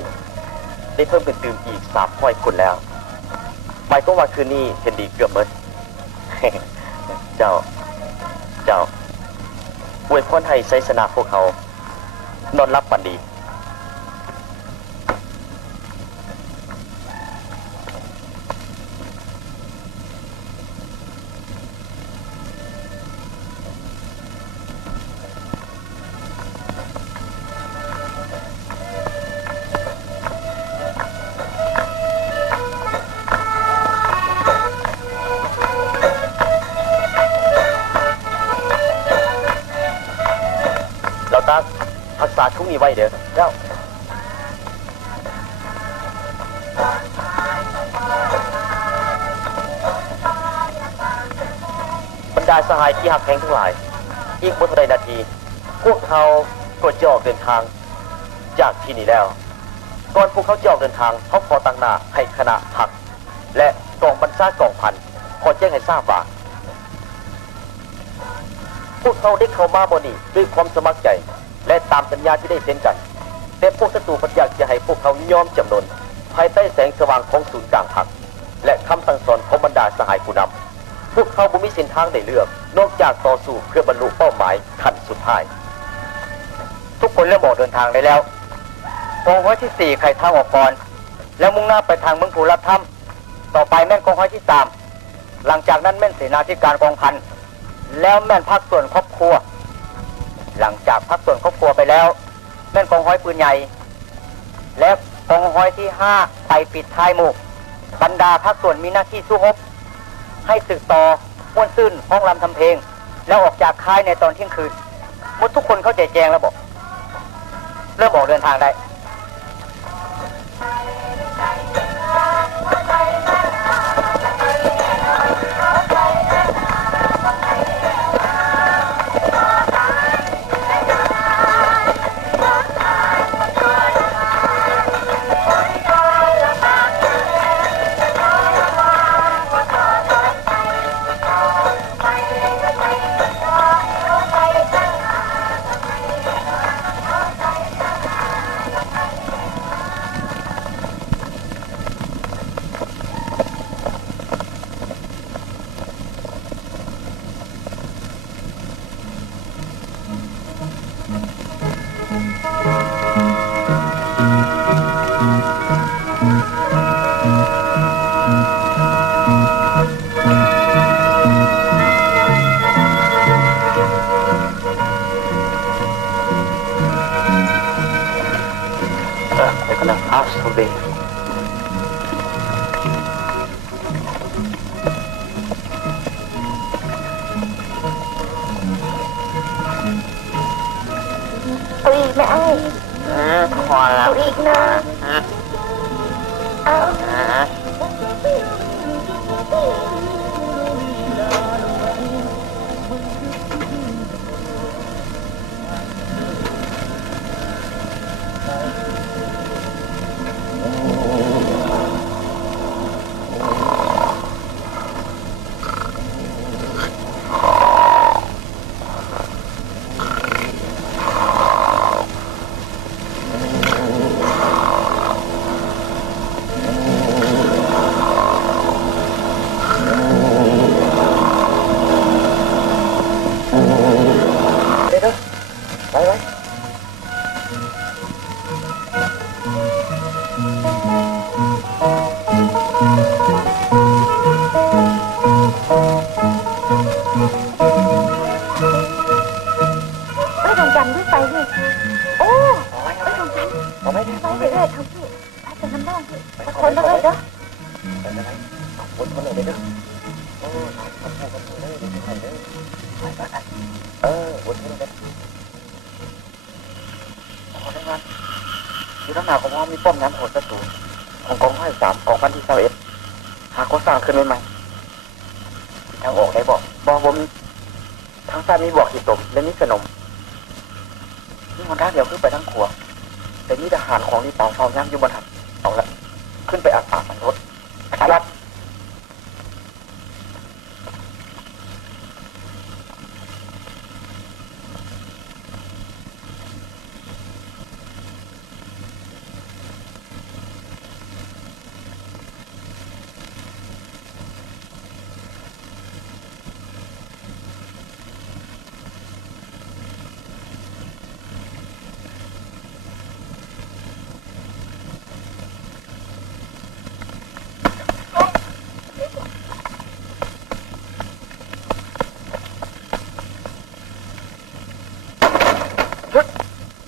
ได้เพิ่มเป็นตื่มอีก300 คนแล้วหมายก็ว่าคืนนี้เห็นดีเกือบหมด เจ้าอวยพรให้ชัยชนะพวกเขานอนรับฝันดีรักษาทุกนี้ไว้เด้อเจ้าบรรดาสหายที่หักแพงทั้งหลายอีกบนทันใดนาทีพวกเขาก็จะออกเดินทางจากที่นี่แล้วก่อนพวกเขาจะออกเดินทางเขาขอตั้งหน้าให้คณะผักและกองบรรษากองพันขอแจ้งให้ทราบว่าพวกเขาได้เข้ามาบนนี้ด้วยความสมัครใจและตามสัญญาที่ได้เซ็นกันแต่พวกศัตรูพยายามจะให้พวกเขายอมจำนนภายใต้แสงสว่างของศูนย์กลางพรรคและคำสั่งสอนของบรรดาสหายผู้นำพวกเขาบ่มีเส้นทางได้เลือกนอกจากต่อสู้เพื่อบรรลุเป้าหมายขั้นสุดท้ายทุกคนเริ่มออกเดินทางได้แล้วกองร้อยที่4ใครทางออกก่อนแล้วมุ่งหน้าไปทางเมืองภูรับถ้ำต่อไปแม่นกองร้อยที่3หลังจากนั้นแม่นเสนาธิการกองพันแล้วแม่นภาคส่วนครอบครัวหลังจากพักส่วนครอบครัวไปแล้วแม่นกองร้อยปืนใหญ่และกองร้อยที่5ไปปิดท้ายหมู่บรรดาพักส่วนมีหน้าที่สู้รบให้ศึกต่อม้วนซื่นห้องรำทำเพลงแล้วออกจากค่ายในตอนเที่ยงคืนหมดทุกคนเข้าใจแจงแล้วบอกเริ่มออกเดินทางได้เอาอีกไหมพอแล้ว เอาอีกนะเอาอยู่ด้านหน้าของพ่อมีป้อมน้ำโหดศัตรูของกองห้อย3กองพันที่21หากเขาสร้างขึ้นใหม่ทางออกได้บอกผมทางซ้ายมีบอกขีดตมและมีสนมนี่มันทางเดียวขึ้นไปทางขวาแต่นี่ทหารของนี่เป่าเฝ้าย่ำอยู่บนหันเอาละขึ้นไปอัดปากมันรถครับ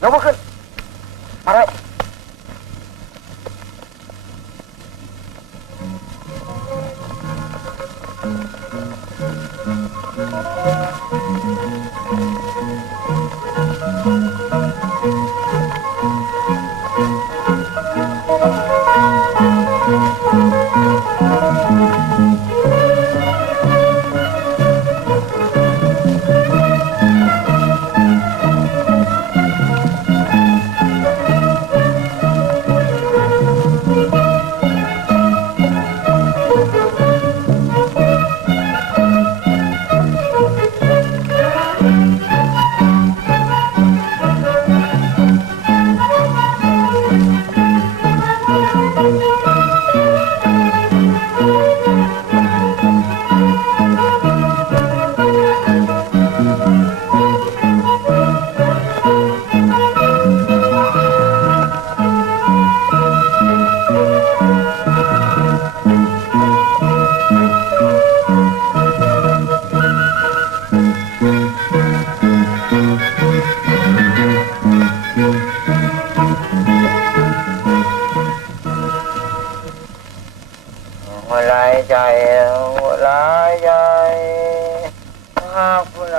ยกมือขึ้นมาเลย หัวไหลใจหัวไหลใจหากผู้ไหล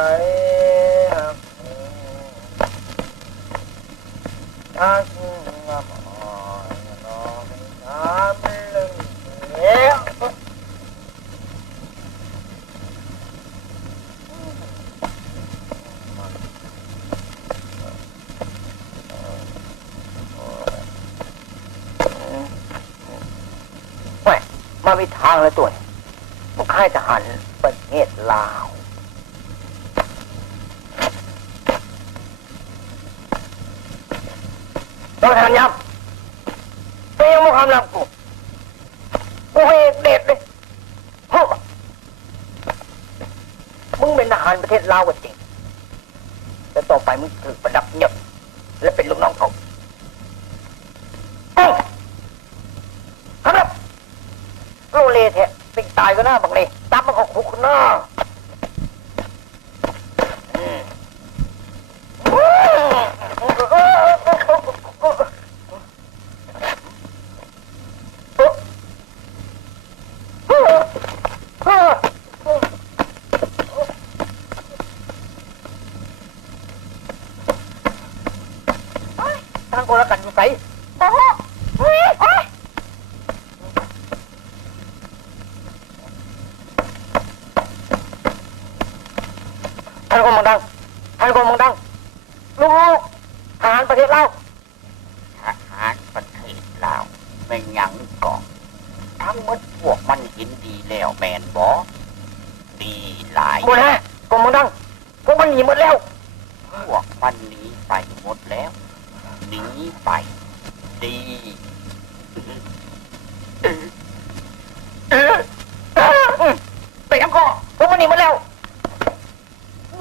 หักถ้าคุณงามอ่อนน้องทำลึงเลี้ยงมามีทางเลยตัวนี้มันค่ายทหารประเทศลาวต้องทานยับเป็นยังไม่ความลับกูให้เด็ดเลยเฮ้ยมึงเป็นทหารประเทศลาวก็จริงแต่ต่อไปมึงถือประดับเงียบและเป็นลูกน้องเขาครับโลเลแท้ปิงตายก็น่าบังเลยตามมันเขาคุกหน้าทางคนละกันอยู่ไสโอ้โหท่านคนมังดังท่านคนมังดังลูกทหารประเทศลาวทหารประเทศลาวไม่ยังก่อนทั้งหมดพวกมันเห็นดีแล้วแมนบอดีหลายหมดแล้วคนมังดังพวกมันหนีหมดแล้วพวกมันหนีไปหมดแล้วหนีไปดีไปยังก่อพวกมันหนีหมดแล้ว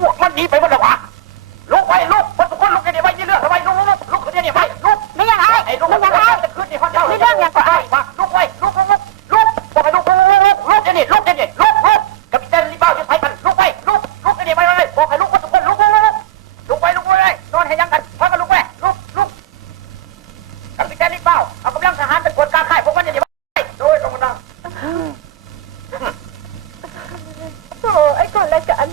พวกมันหนีไปหมดแล้ววะลุกไปลุกพวกทุกคนลุกกันเดี๋ยวไปยี่เลือดทำไมลุกลุกกันเดี๋ยวไปลุกไม่ยังไงไอ้ลุกไม่ยังไงจะขึ้นในห้องเจ้าไม่เรื่องยังก็ไอ้มาลุกไปลุกบอกให้ลุกเดี๋ยวนี้ลุกกับพี่เต้นรีบเอาจะใช้กันลุกไปลุกเดี๋ยวไปเลยบอกให้ลุกทุกคนลุกไปเลยนอนให้ยังกันพากันลุกไปลุกกับพี่เต้นรีบเอาเอากำลังทหารเป็นคนกล้าข่ายพวกมันเดี๋ยวไปโดยตรงนั้นโอ้ไอ้คนละกัน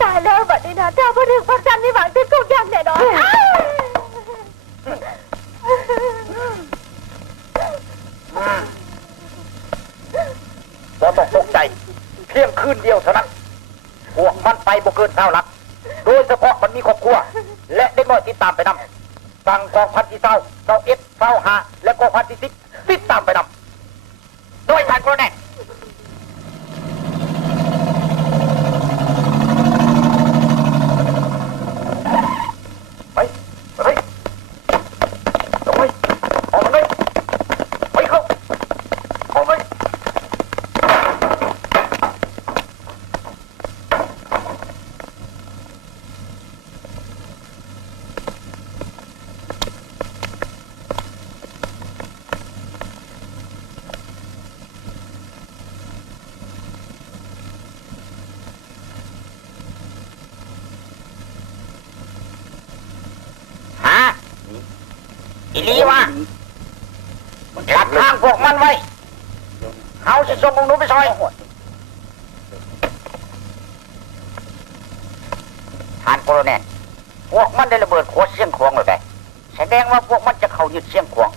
ตายแล้วบัดนี้นะถ้าพอถึงพักกันนี่หวังจะทุกอย่างแน่นอนเราต้องตกใจเพียงคืนเดียวเท่านั้นพวกมันไปบ่เกิน20 ลักโดยเฉพาะมันมีครอบครัวและเด็กน้อยติดตามไปนำสั่งกองพันที่21 25และกองพันที่10ติดตามไปนำโดยท่านโคแนนไปลงไปออกมาเลยไปเข้าออกไป อีลีวะหลัดทางพวกมันไว้เฮาสิส่งพวกหนูไปซอยท่านโคโลเนลพวกมันได้ระเบิดโคตรเสียงขวงเลยได้แสดงว่าพวกมันจะเข้ายึดเสียงขวง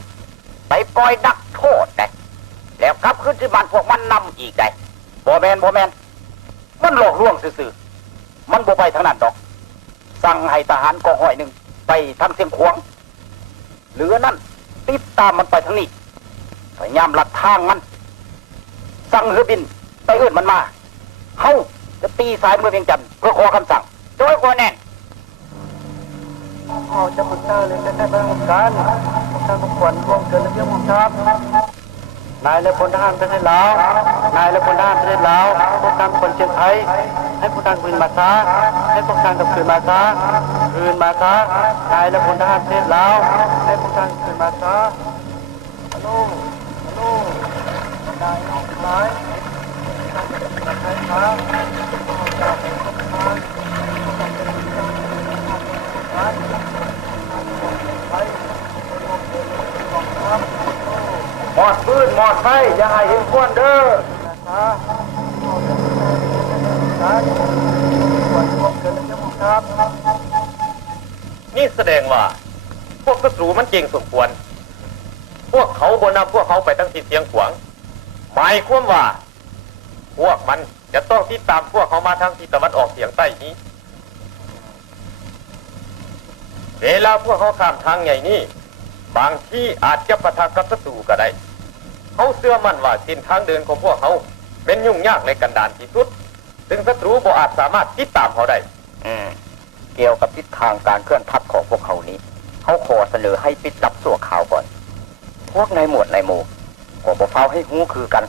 ไปปล่อยนักโทษได้แล้วกลับขึ้นที่บ้านพวกมันนำอีกได้บ่แมนมันหลอกลวงซื่อๆมันบ่ไปทางนั้นดอกสั่งให้ทหารกองห้อยหนึ่งไปทางเสียงขวงเหลือนั่นติดตามมันไปทางนี้พยายามลัดทางมันสั่งเรือบินไปเอื้อนมันมาเฮาจะตีสายเมืองเวียงจันทร์เพื่อขอคำสั่งโดยคนแน่น อ๋อจะมุดหน้าเลยได้บ้างกันท่านผู้ควรร่วมเกินเรื่องของครับนายและพลทหารประเทศลาวนายและพลทหารประเทศลาวพวกท่านคนเชียงไทยให้พวกท่านคืนมาซะให้พวกท่านกับคืนมาซะคืนมาซะนายและพลทหารประเทศลาวให้พวกท่านคืนมาซะฮัลโหลนายน้องชายท่านจะใช้ครับหมอดปืนหมอดไฟอย่าให้เห็นควันเด้อครับ นี่แสดงว่า พวกศัตรูมันเก่งสมควร พวกเขาบนำพวกเขาไปตั้งทิศเสียงขวางหมายความว่า พวกมันจะต้องติดตามพวกเขามาทางทิศตะวันออกเฉียงใต้นี้ เวลาพวกเขาข้ามทางใหญ่นี้บางที่อาจจะปะทะกับศัตรูก็ได้เขาเชื่อมั่นว่าเส้นทางเดินของพวกเขาเป็นยุ่งยากและกันดารที่สุดซึ่งศัตรูบ่อาจสามารถติดตามเขาได้ เกี่ยวกับทิศทางการเคลื่อนทัพของพวกเขานี้เขาขอเสนอให้ปิดลับสั่วข่าวก่อนพวกนายหมวดนายหมู่ก็บ่เฝ้าให้หูคือกัน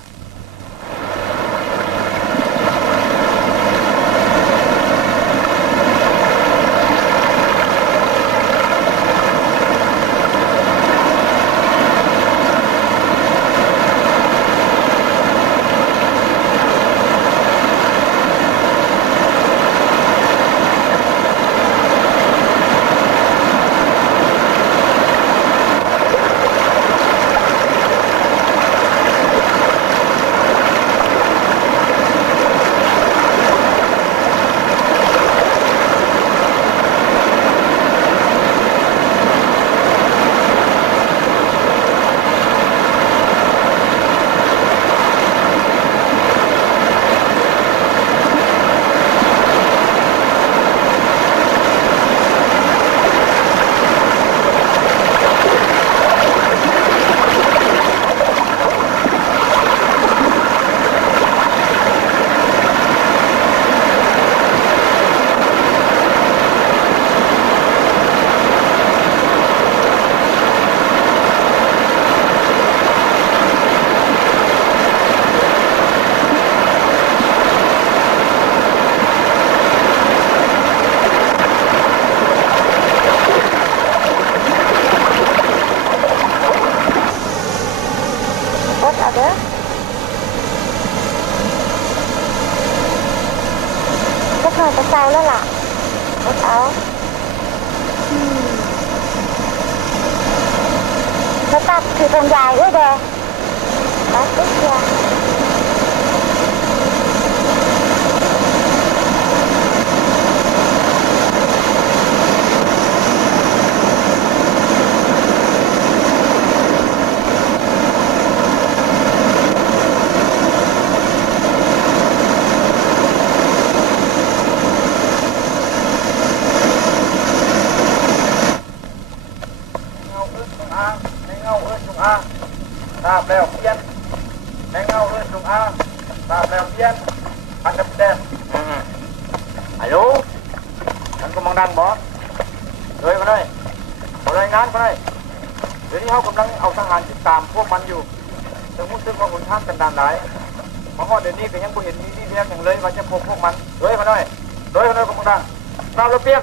เจ้าแล้วล่ะเอาแล้วตัดคือตรงใหญ่ด้วยเด้อตัดตุ๊กยาทราบแล้วเพี้ยนแมงเงาเอื้อนจงอางทราบแล้วเพี้ยนพันกับแดนฮัลโหลฉันกำลังดังบอสเลยมาเลยเอารายงานมาเลยเดี๋ยวนี้เขากำลังเอาทหารติดตามพวกมันอยู่ซึ่งมุ่งซึ่งว่าหนทางกันดานหลายเพราะว่าเดี๋ยวนี้ก็ยังไม่เห็นมีที่เพียงอย่างเลยว่าจะพบพวกมันเลยมาเลยกำลังดังทราบแล้วเพี้ยน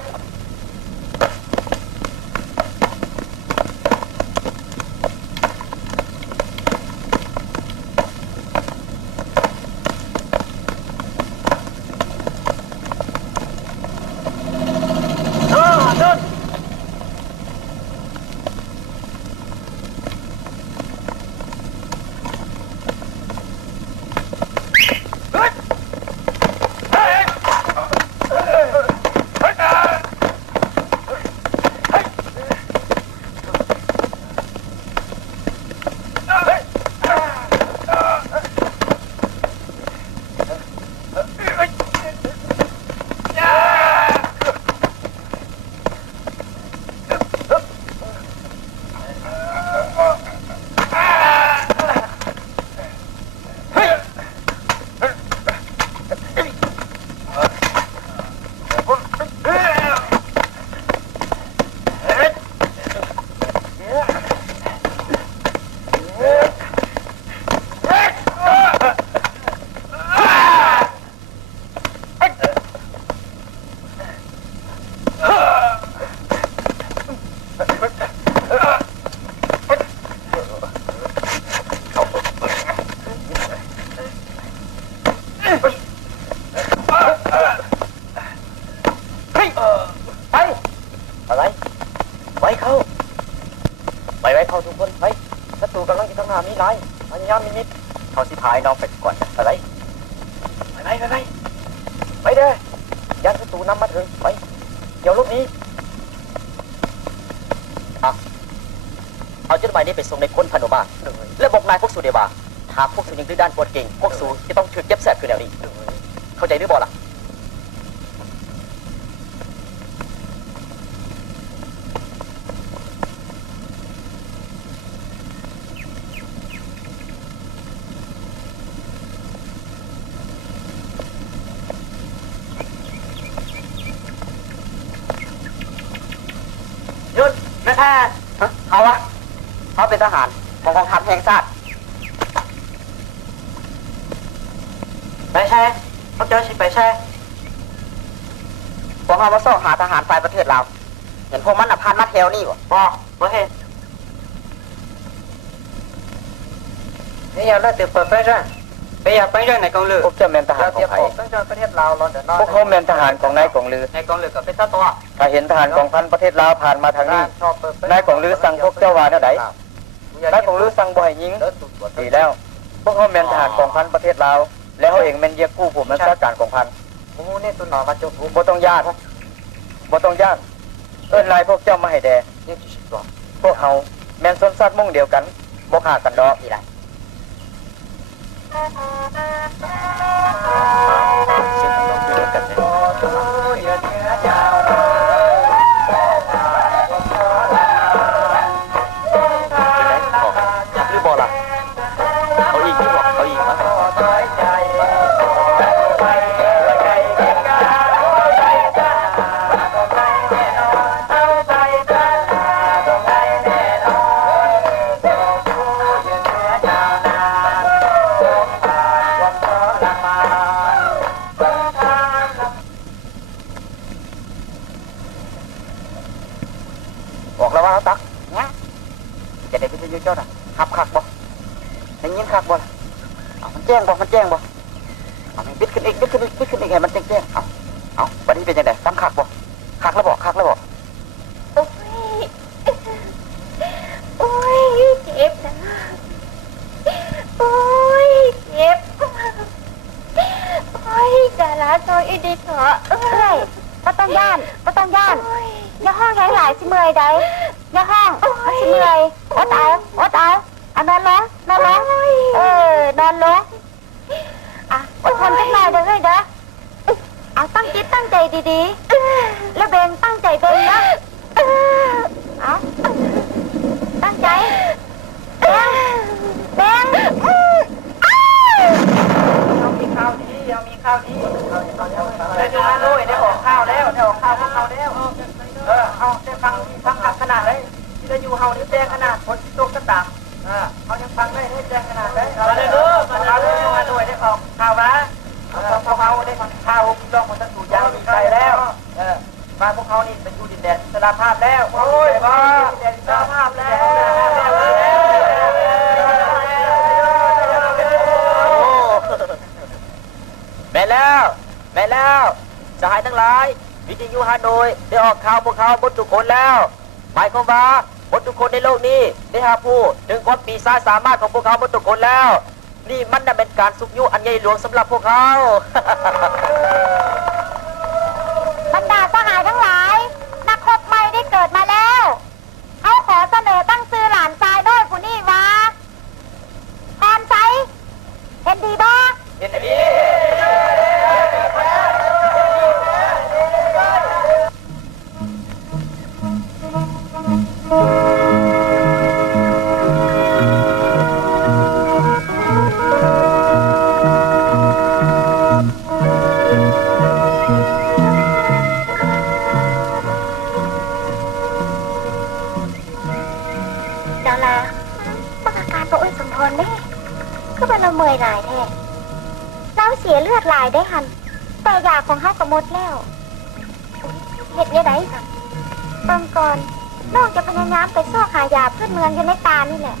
อะไรไว้เข้าไว้เข้าทุกคนไปศัตรูกำลังจะทำงานมีไรพยายามมิดเขาสิพายน้องไปก่อนนะอะไรไปเด้อยันศัตรูนำมาถึงไปเดี๋ยวลูกนี้เอาจดหมายนี้ไปส่งในพ้นพนุมาและบอกนายพวกสูเดบาหากพวกสูยังดื้อด้านปวดเก่งพวกสูจะต้องถูกเย็บแสบคือแล้วนี้เข้าใจหรือบ่ล่ะหยุดไม่แพ้เขาเป็นทหารของกองทัพแห่งชาติไปแช่พวกเจ้าชิไปแช่พวกเขามาซ่อหาทหารฝ่ายประเทศเราเห็นพวกมันผ่านมาแถวนี่บ่เห็นนี่อยากได้ติดเปิดไปใช่ไปอยากไปใช่ในกองเรือพวกเจ้าเมนทหารของไทยประเทศลาวเราเดี๋ยวนอนพวกเขาเมนทหารของนายกองเรือในกองเรือกับเป็นเจ้าตัวถ้าเห็นทหารกองพันประเทศลาวผ่านมาทางนี้นายกองเรือสั่งพวกเจ้าว่าเนี่ยไหนนายกองเรือสั่งบ่อยยิงดีแล้วพวกเขาเมนทหารกองพันประเทศลาวแล้วเขาเองเมนเยียกู้ผู้บัญชาการกองพันนี่ตัวหนอมาจุกบ่ต้องญาติเอิ้นลายพวกเจ้ามาให้แดพวกเขาแมนส้นซัดมุ่งเดียวกันบ่ขาดกันดอกอีไรหรือบอล่ะเขาอีกที่บอกเขาอีกมั้งบอกแล้วว่าตักเนี่ยจะได้ไปยืนเจ้าน่ะขับคักบ่ได้ยินคักบ่ล่ะมันแจ้งบ่มันปิดขึ้นอีกให้มันแจ้งเอาบัดนี้เป็นยังไงซ้ำคักบ่คักแล้วบ่โอ้ยเจ็บนะโอ้ยเจ็บโอ้ยดาราซอยอีดีเถอะก็ต้องย่านอย่าห้องหลายสิเมื่อยใดอย่าห้องสิเมื่อยอดเอานอนลงนอนลงอดทนสักหน่อยเด้อเอาตั้งจิตตั้งใจดีๆแล้วเบงตั้งใจเบงนะเอาตั้งใจเบงมีข้าวดีได้ดูมาด้วยได้ออกข้าวแล้วพวกเขาแล้วเอาได้ฟังขัดขนาดเลยที่ได้อยู่เฮานี่แจ้งขนาดคนตกก็ตามเขายังฟังได้แจ้งขนาดเลยมาเลยมาด้วยได้ออกข้าวนะพวกเขาได้ข้าวต้องมันจะสู่ยางมีใจแล้วมาพวกเขานี่เป็นอยู่ดินแดนสารภาพแล้วโอ้ยมาดินแดนสารภาพแล้วแม่แล้วสหายทั้งหลายวิทยุฮานอยได้ออกข่าวพวกเขาหมดทุกคนแล้วหมายความว่าหมดทุกคนในโลกนี้ได้หาผู้ถึงความปีศาจสามารถของพวกเขาหมดทุกคนแล้วนี่มันน่ะเป็นการสุกยุอันใหญ่หลวงสำหรับพวกเขาบรรดาสหายทั้งหลายนักรบใหม่ได้เกิดมาแล้วเขาขอเสนอตั้งชื่อหลานชายด้วยผู้นี้ว่าพรไซเห็นดีบ่เห็นดีดาราต้องอาการตัวอ้วนสมพรไหมก็เป็นเราเมื่อยหลายแท้เราเสียเลือดหลายได้หันแต่ยาของเขากระมดแล้วเห็ดเนี่ยไหนค่ะตอนก่อนน้องจะพยายามไปซอกหายาเพื่อนเมืองอยู่ในตานี่แหละ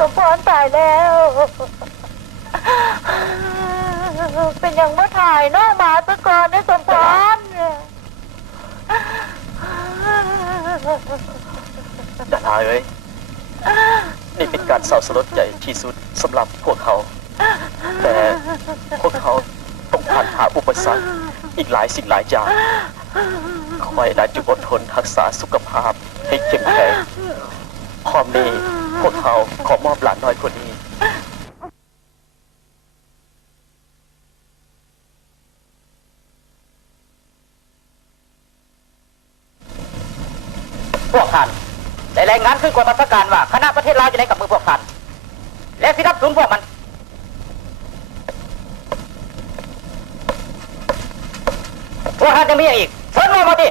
สมพรตายแล้ว เป็นอย่างเมื่อถ่ายน้องมาซะก่อนนะสมพร ดาราเอ้ยนี่เป็นการเศร้าสลดใจที่สุดสำหรับพวกเขา แต่พวกเขาต้องผ่านหาอุปสรรคอีกหลายสิ่งหลายอย่างคอยได้จุอดทนรักษาสุขภาพให้เข้มแข็งพร้อมนี้พวกเขาขอมอบหลานน้อยคนนี้ พวกท่านได้รายงานขึ้นกว่าราชการว่าคณะประเทศลาวอยู่ในกับมือพวกท่านและสิรับสูญพวกมันพวกท่านจะมีอีกเชิญมาหมดดิ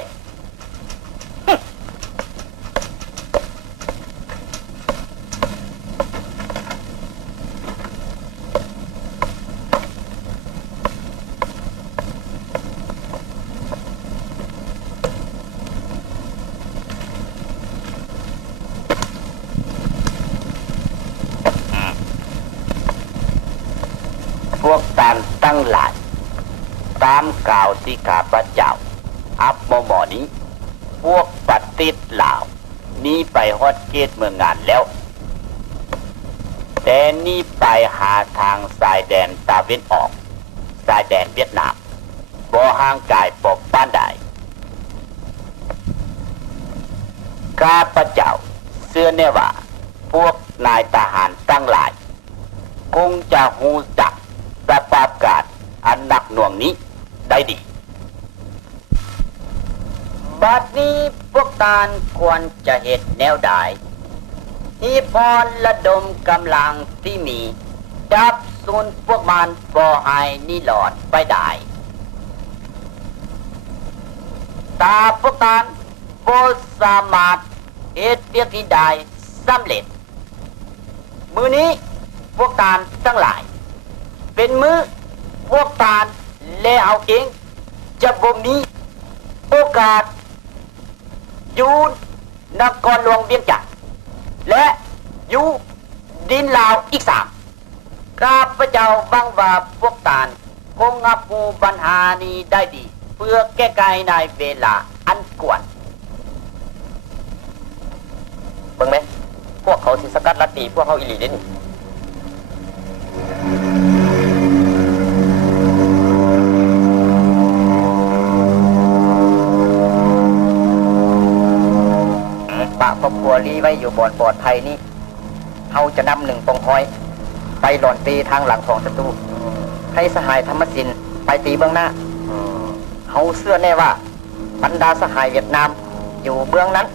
พวกตามตั้งหลายตามกล่าวที่ข้าพเจ้าอับหมอนี้พวกปฏิษลาวนี่ไปฮอดเกตเมืองงานแล้ว แต่นี่ไปหาทางสายแดนตะวันออกสายแดนเวียดนามบ่ห่างกายปกป้านใดข้าพเจ้าเชื่อแน่ว่าพวกนายทหารตั้งหลายคงจะหูจักสภาพการอันหนักหน่วงนี้ได้ดีบัดนี้พวกตานควรจะเหตุแนวใดที่พรระดมกำลังที่มีจับสูญพวกมันบ่ให้นิหลอดไปได้ตาพวกตานบ่สามารถเหตุเวียกนี้ได้สำเร็จมื้อนี้พวกตานทั้งหลายเป็นมื้อพวกตานและเอาเองจะบ่มีโอกาสอยู่นครหลวงเวียงจันทน์และอยู่ดินลาวอีกข้าพเจ้าบังว่าพวกตานคงรับมือปัญหานี้ได้ดีเพื่อแก้ไขในเวลาอันควร เบิ่งไหมพวกเขาสิสกัดลัดตีพวกเขาอีหลีเด้นี่ปะครอบครัวลีไว้อยู่บ่อนปลอดภัยนี่เขาจะนำหนึ่งปองคอยไปหล่อนตีทางหลังของศัตรูให้สหายธรรมสินไปตีเบื้องหน้าเขาเชื่อแน่ว่าบรรดาสหายเวียดนามอยู่เบื้องนั้น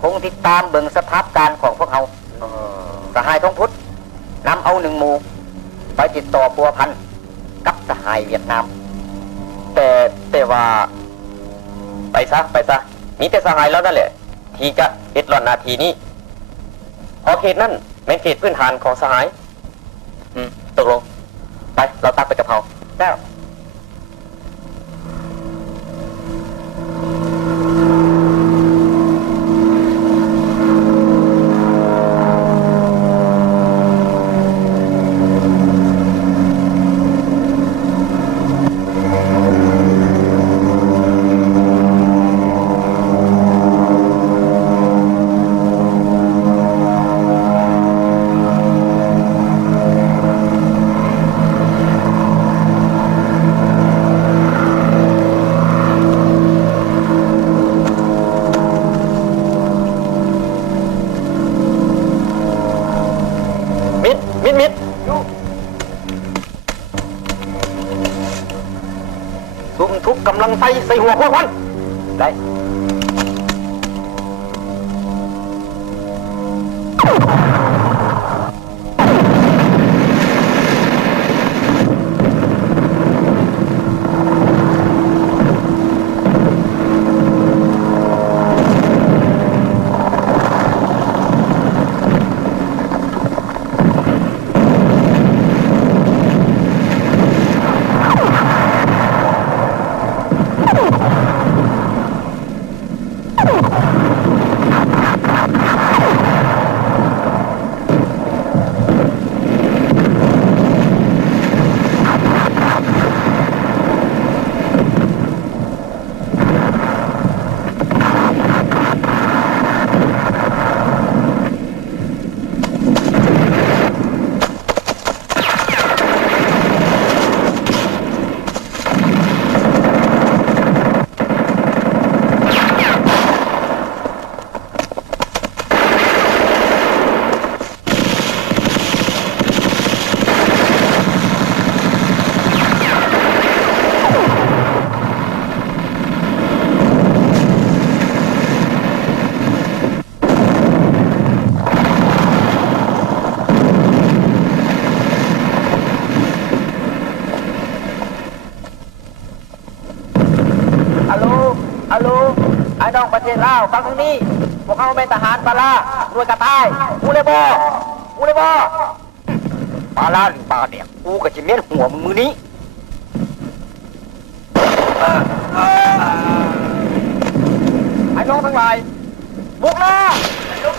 คงติดตามเบิ่งสภาพการของพวกเขาสหายทองพุทธนำเอาหนึ่งหมู่ไปติดต่อพัวพันกับสหายเวียดนามแต่ว่าไปซะมีแต่สหายแล้วนั่นแหละที่จะเฮ็ดหล่อนนาทีนี้เพราะเขตนั่นเป็นเขตพื้นฐานของสหายตกลงไปเราตักไปกับเขาแล้ว มิดซุ่มทุบกำลังไฟใส่หัวพวกมันได้ ฟังทางนี้พวกเขาเป็นทหารบาลาหน่วยกระต่ายกูเลยบบาลาหรือบาเนี่ยกูกับจิเมียนหัวมึงมือนี้ไอ้น้องทั้งหลายบุกล่าลุก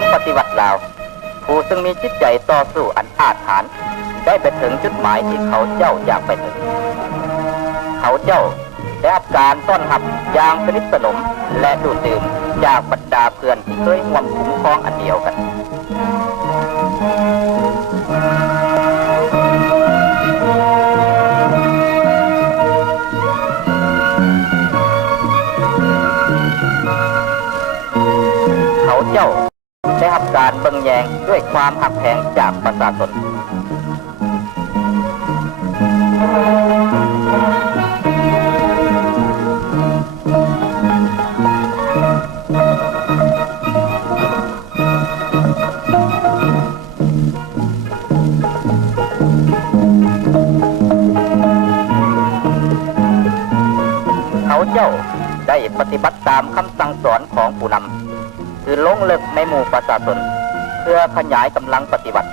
มปฏิวัติลาวผู้ซึ่งมีจิตใจต่อสู้อันอาถรรพ์ได้ไปถึงจุดหมายที่เขาเจ้าอยากไปถึงเขาเจ้าได้รับการต้อนรับอย่างสนิทสนมและดูดดื่มจากบรรดาเพื่อนที่เคยร่วมคุ้มครองอันเดียวกันเขาเจ้าได้รับการเบิ่งแยงด้วยความหักแพงจากประชาชนเขาเจ้าได้ปฏิบัติตามคำสั่งสอนของผู้นำคือลงลึกในหมู่ประชาชนเพื่อขยายกำลังปฏิบัติ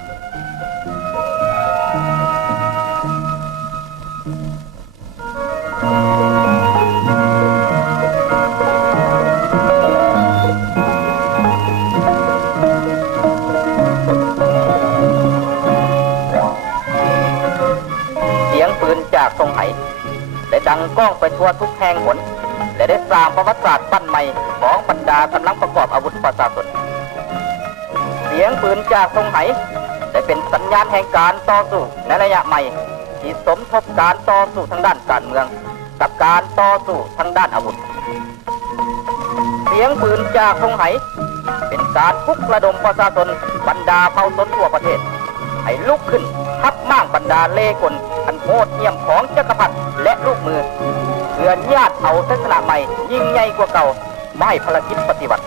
เสียงปืนจากทรงไหได้ดังก้องไปทั่วทุกแห่งหนและได้สร้างประวัติศาสตร์ปั้นใหม่ของบรรดากำลังประกอบอาวุธประชาชนเสียงปืนจากทรงไหได้เป็นสัญญาณแห่งการต่อสู้ในระยะใหม่ที่สมทบการต่อสู้ทางด้านการเมืองกับการต่อสู้ทางด้านอาวุธเสียงปืนจากทรงไหเป็นการปลุกระดมประชาชนบรรดาเผ่าชนทั่วประเทศให้ลุกขึ้นทับม่างบรรดาเล่ห์กลอันโหดเหี้ยมของจักรพรรดิและลูกมือเพื่อญาติเอาศาสนาใหม่ยิ่งใหญ่กว่าเก่าไม่ภารกิจปฏิบัติ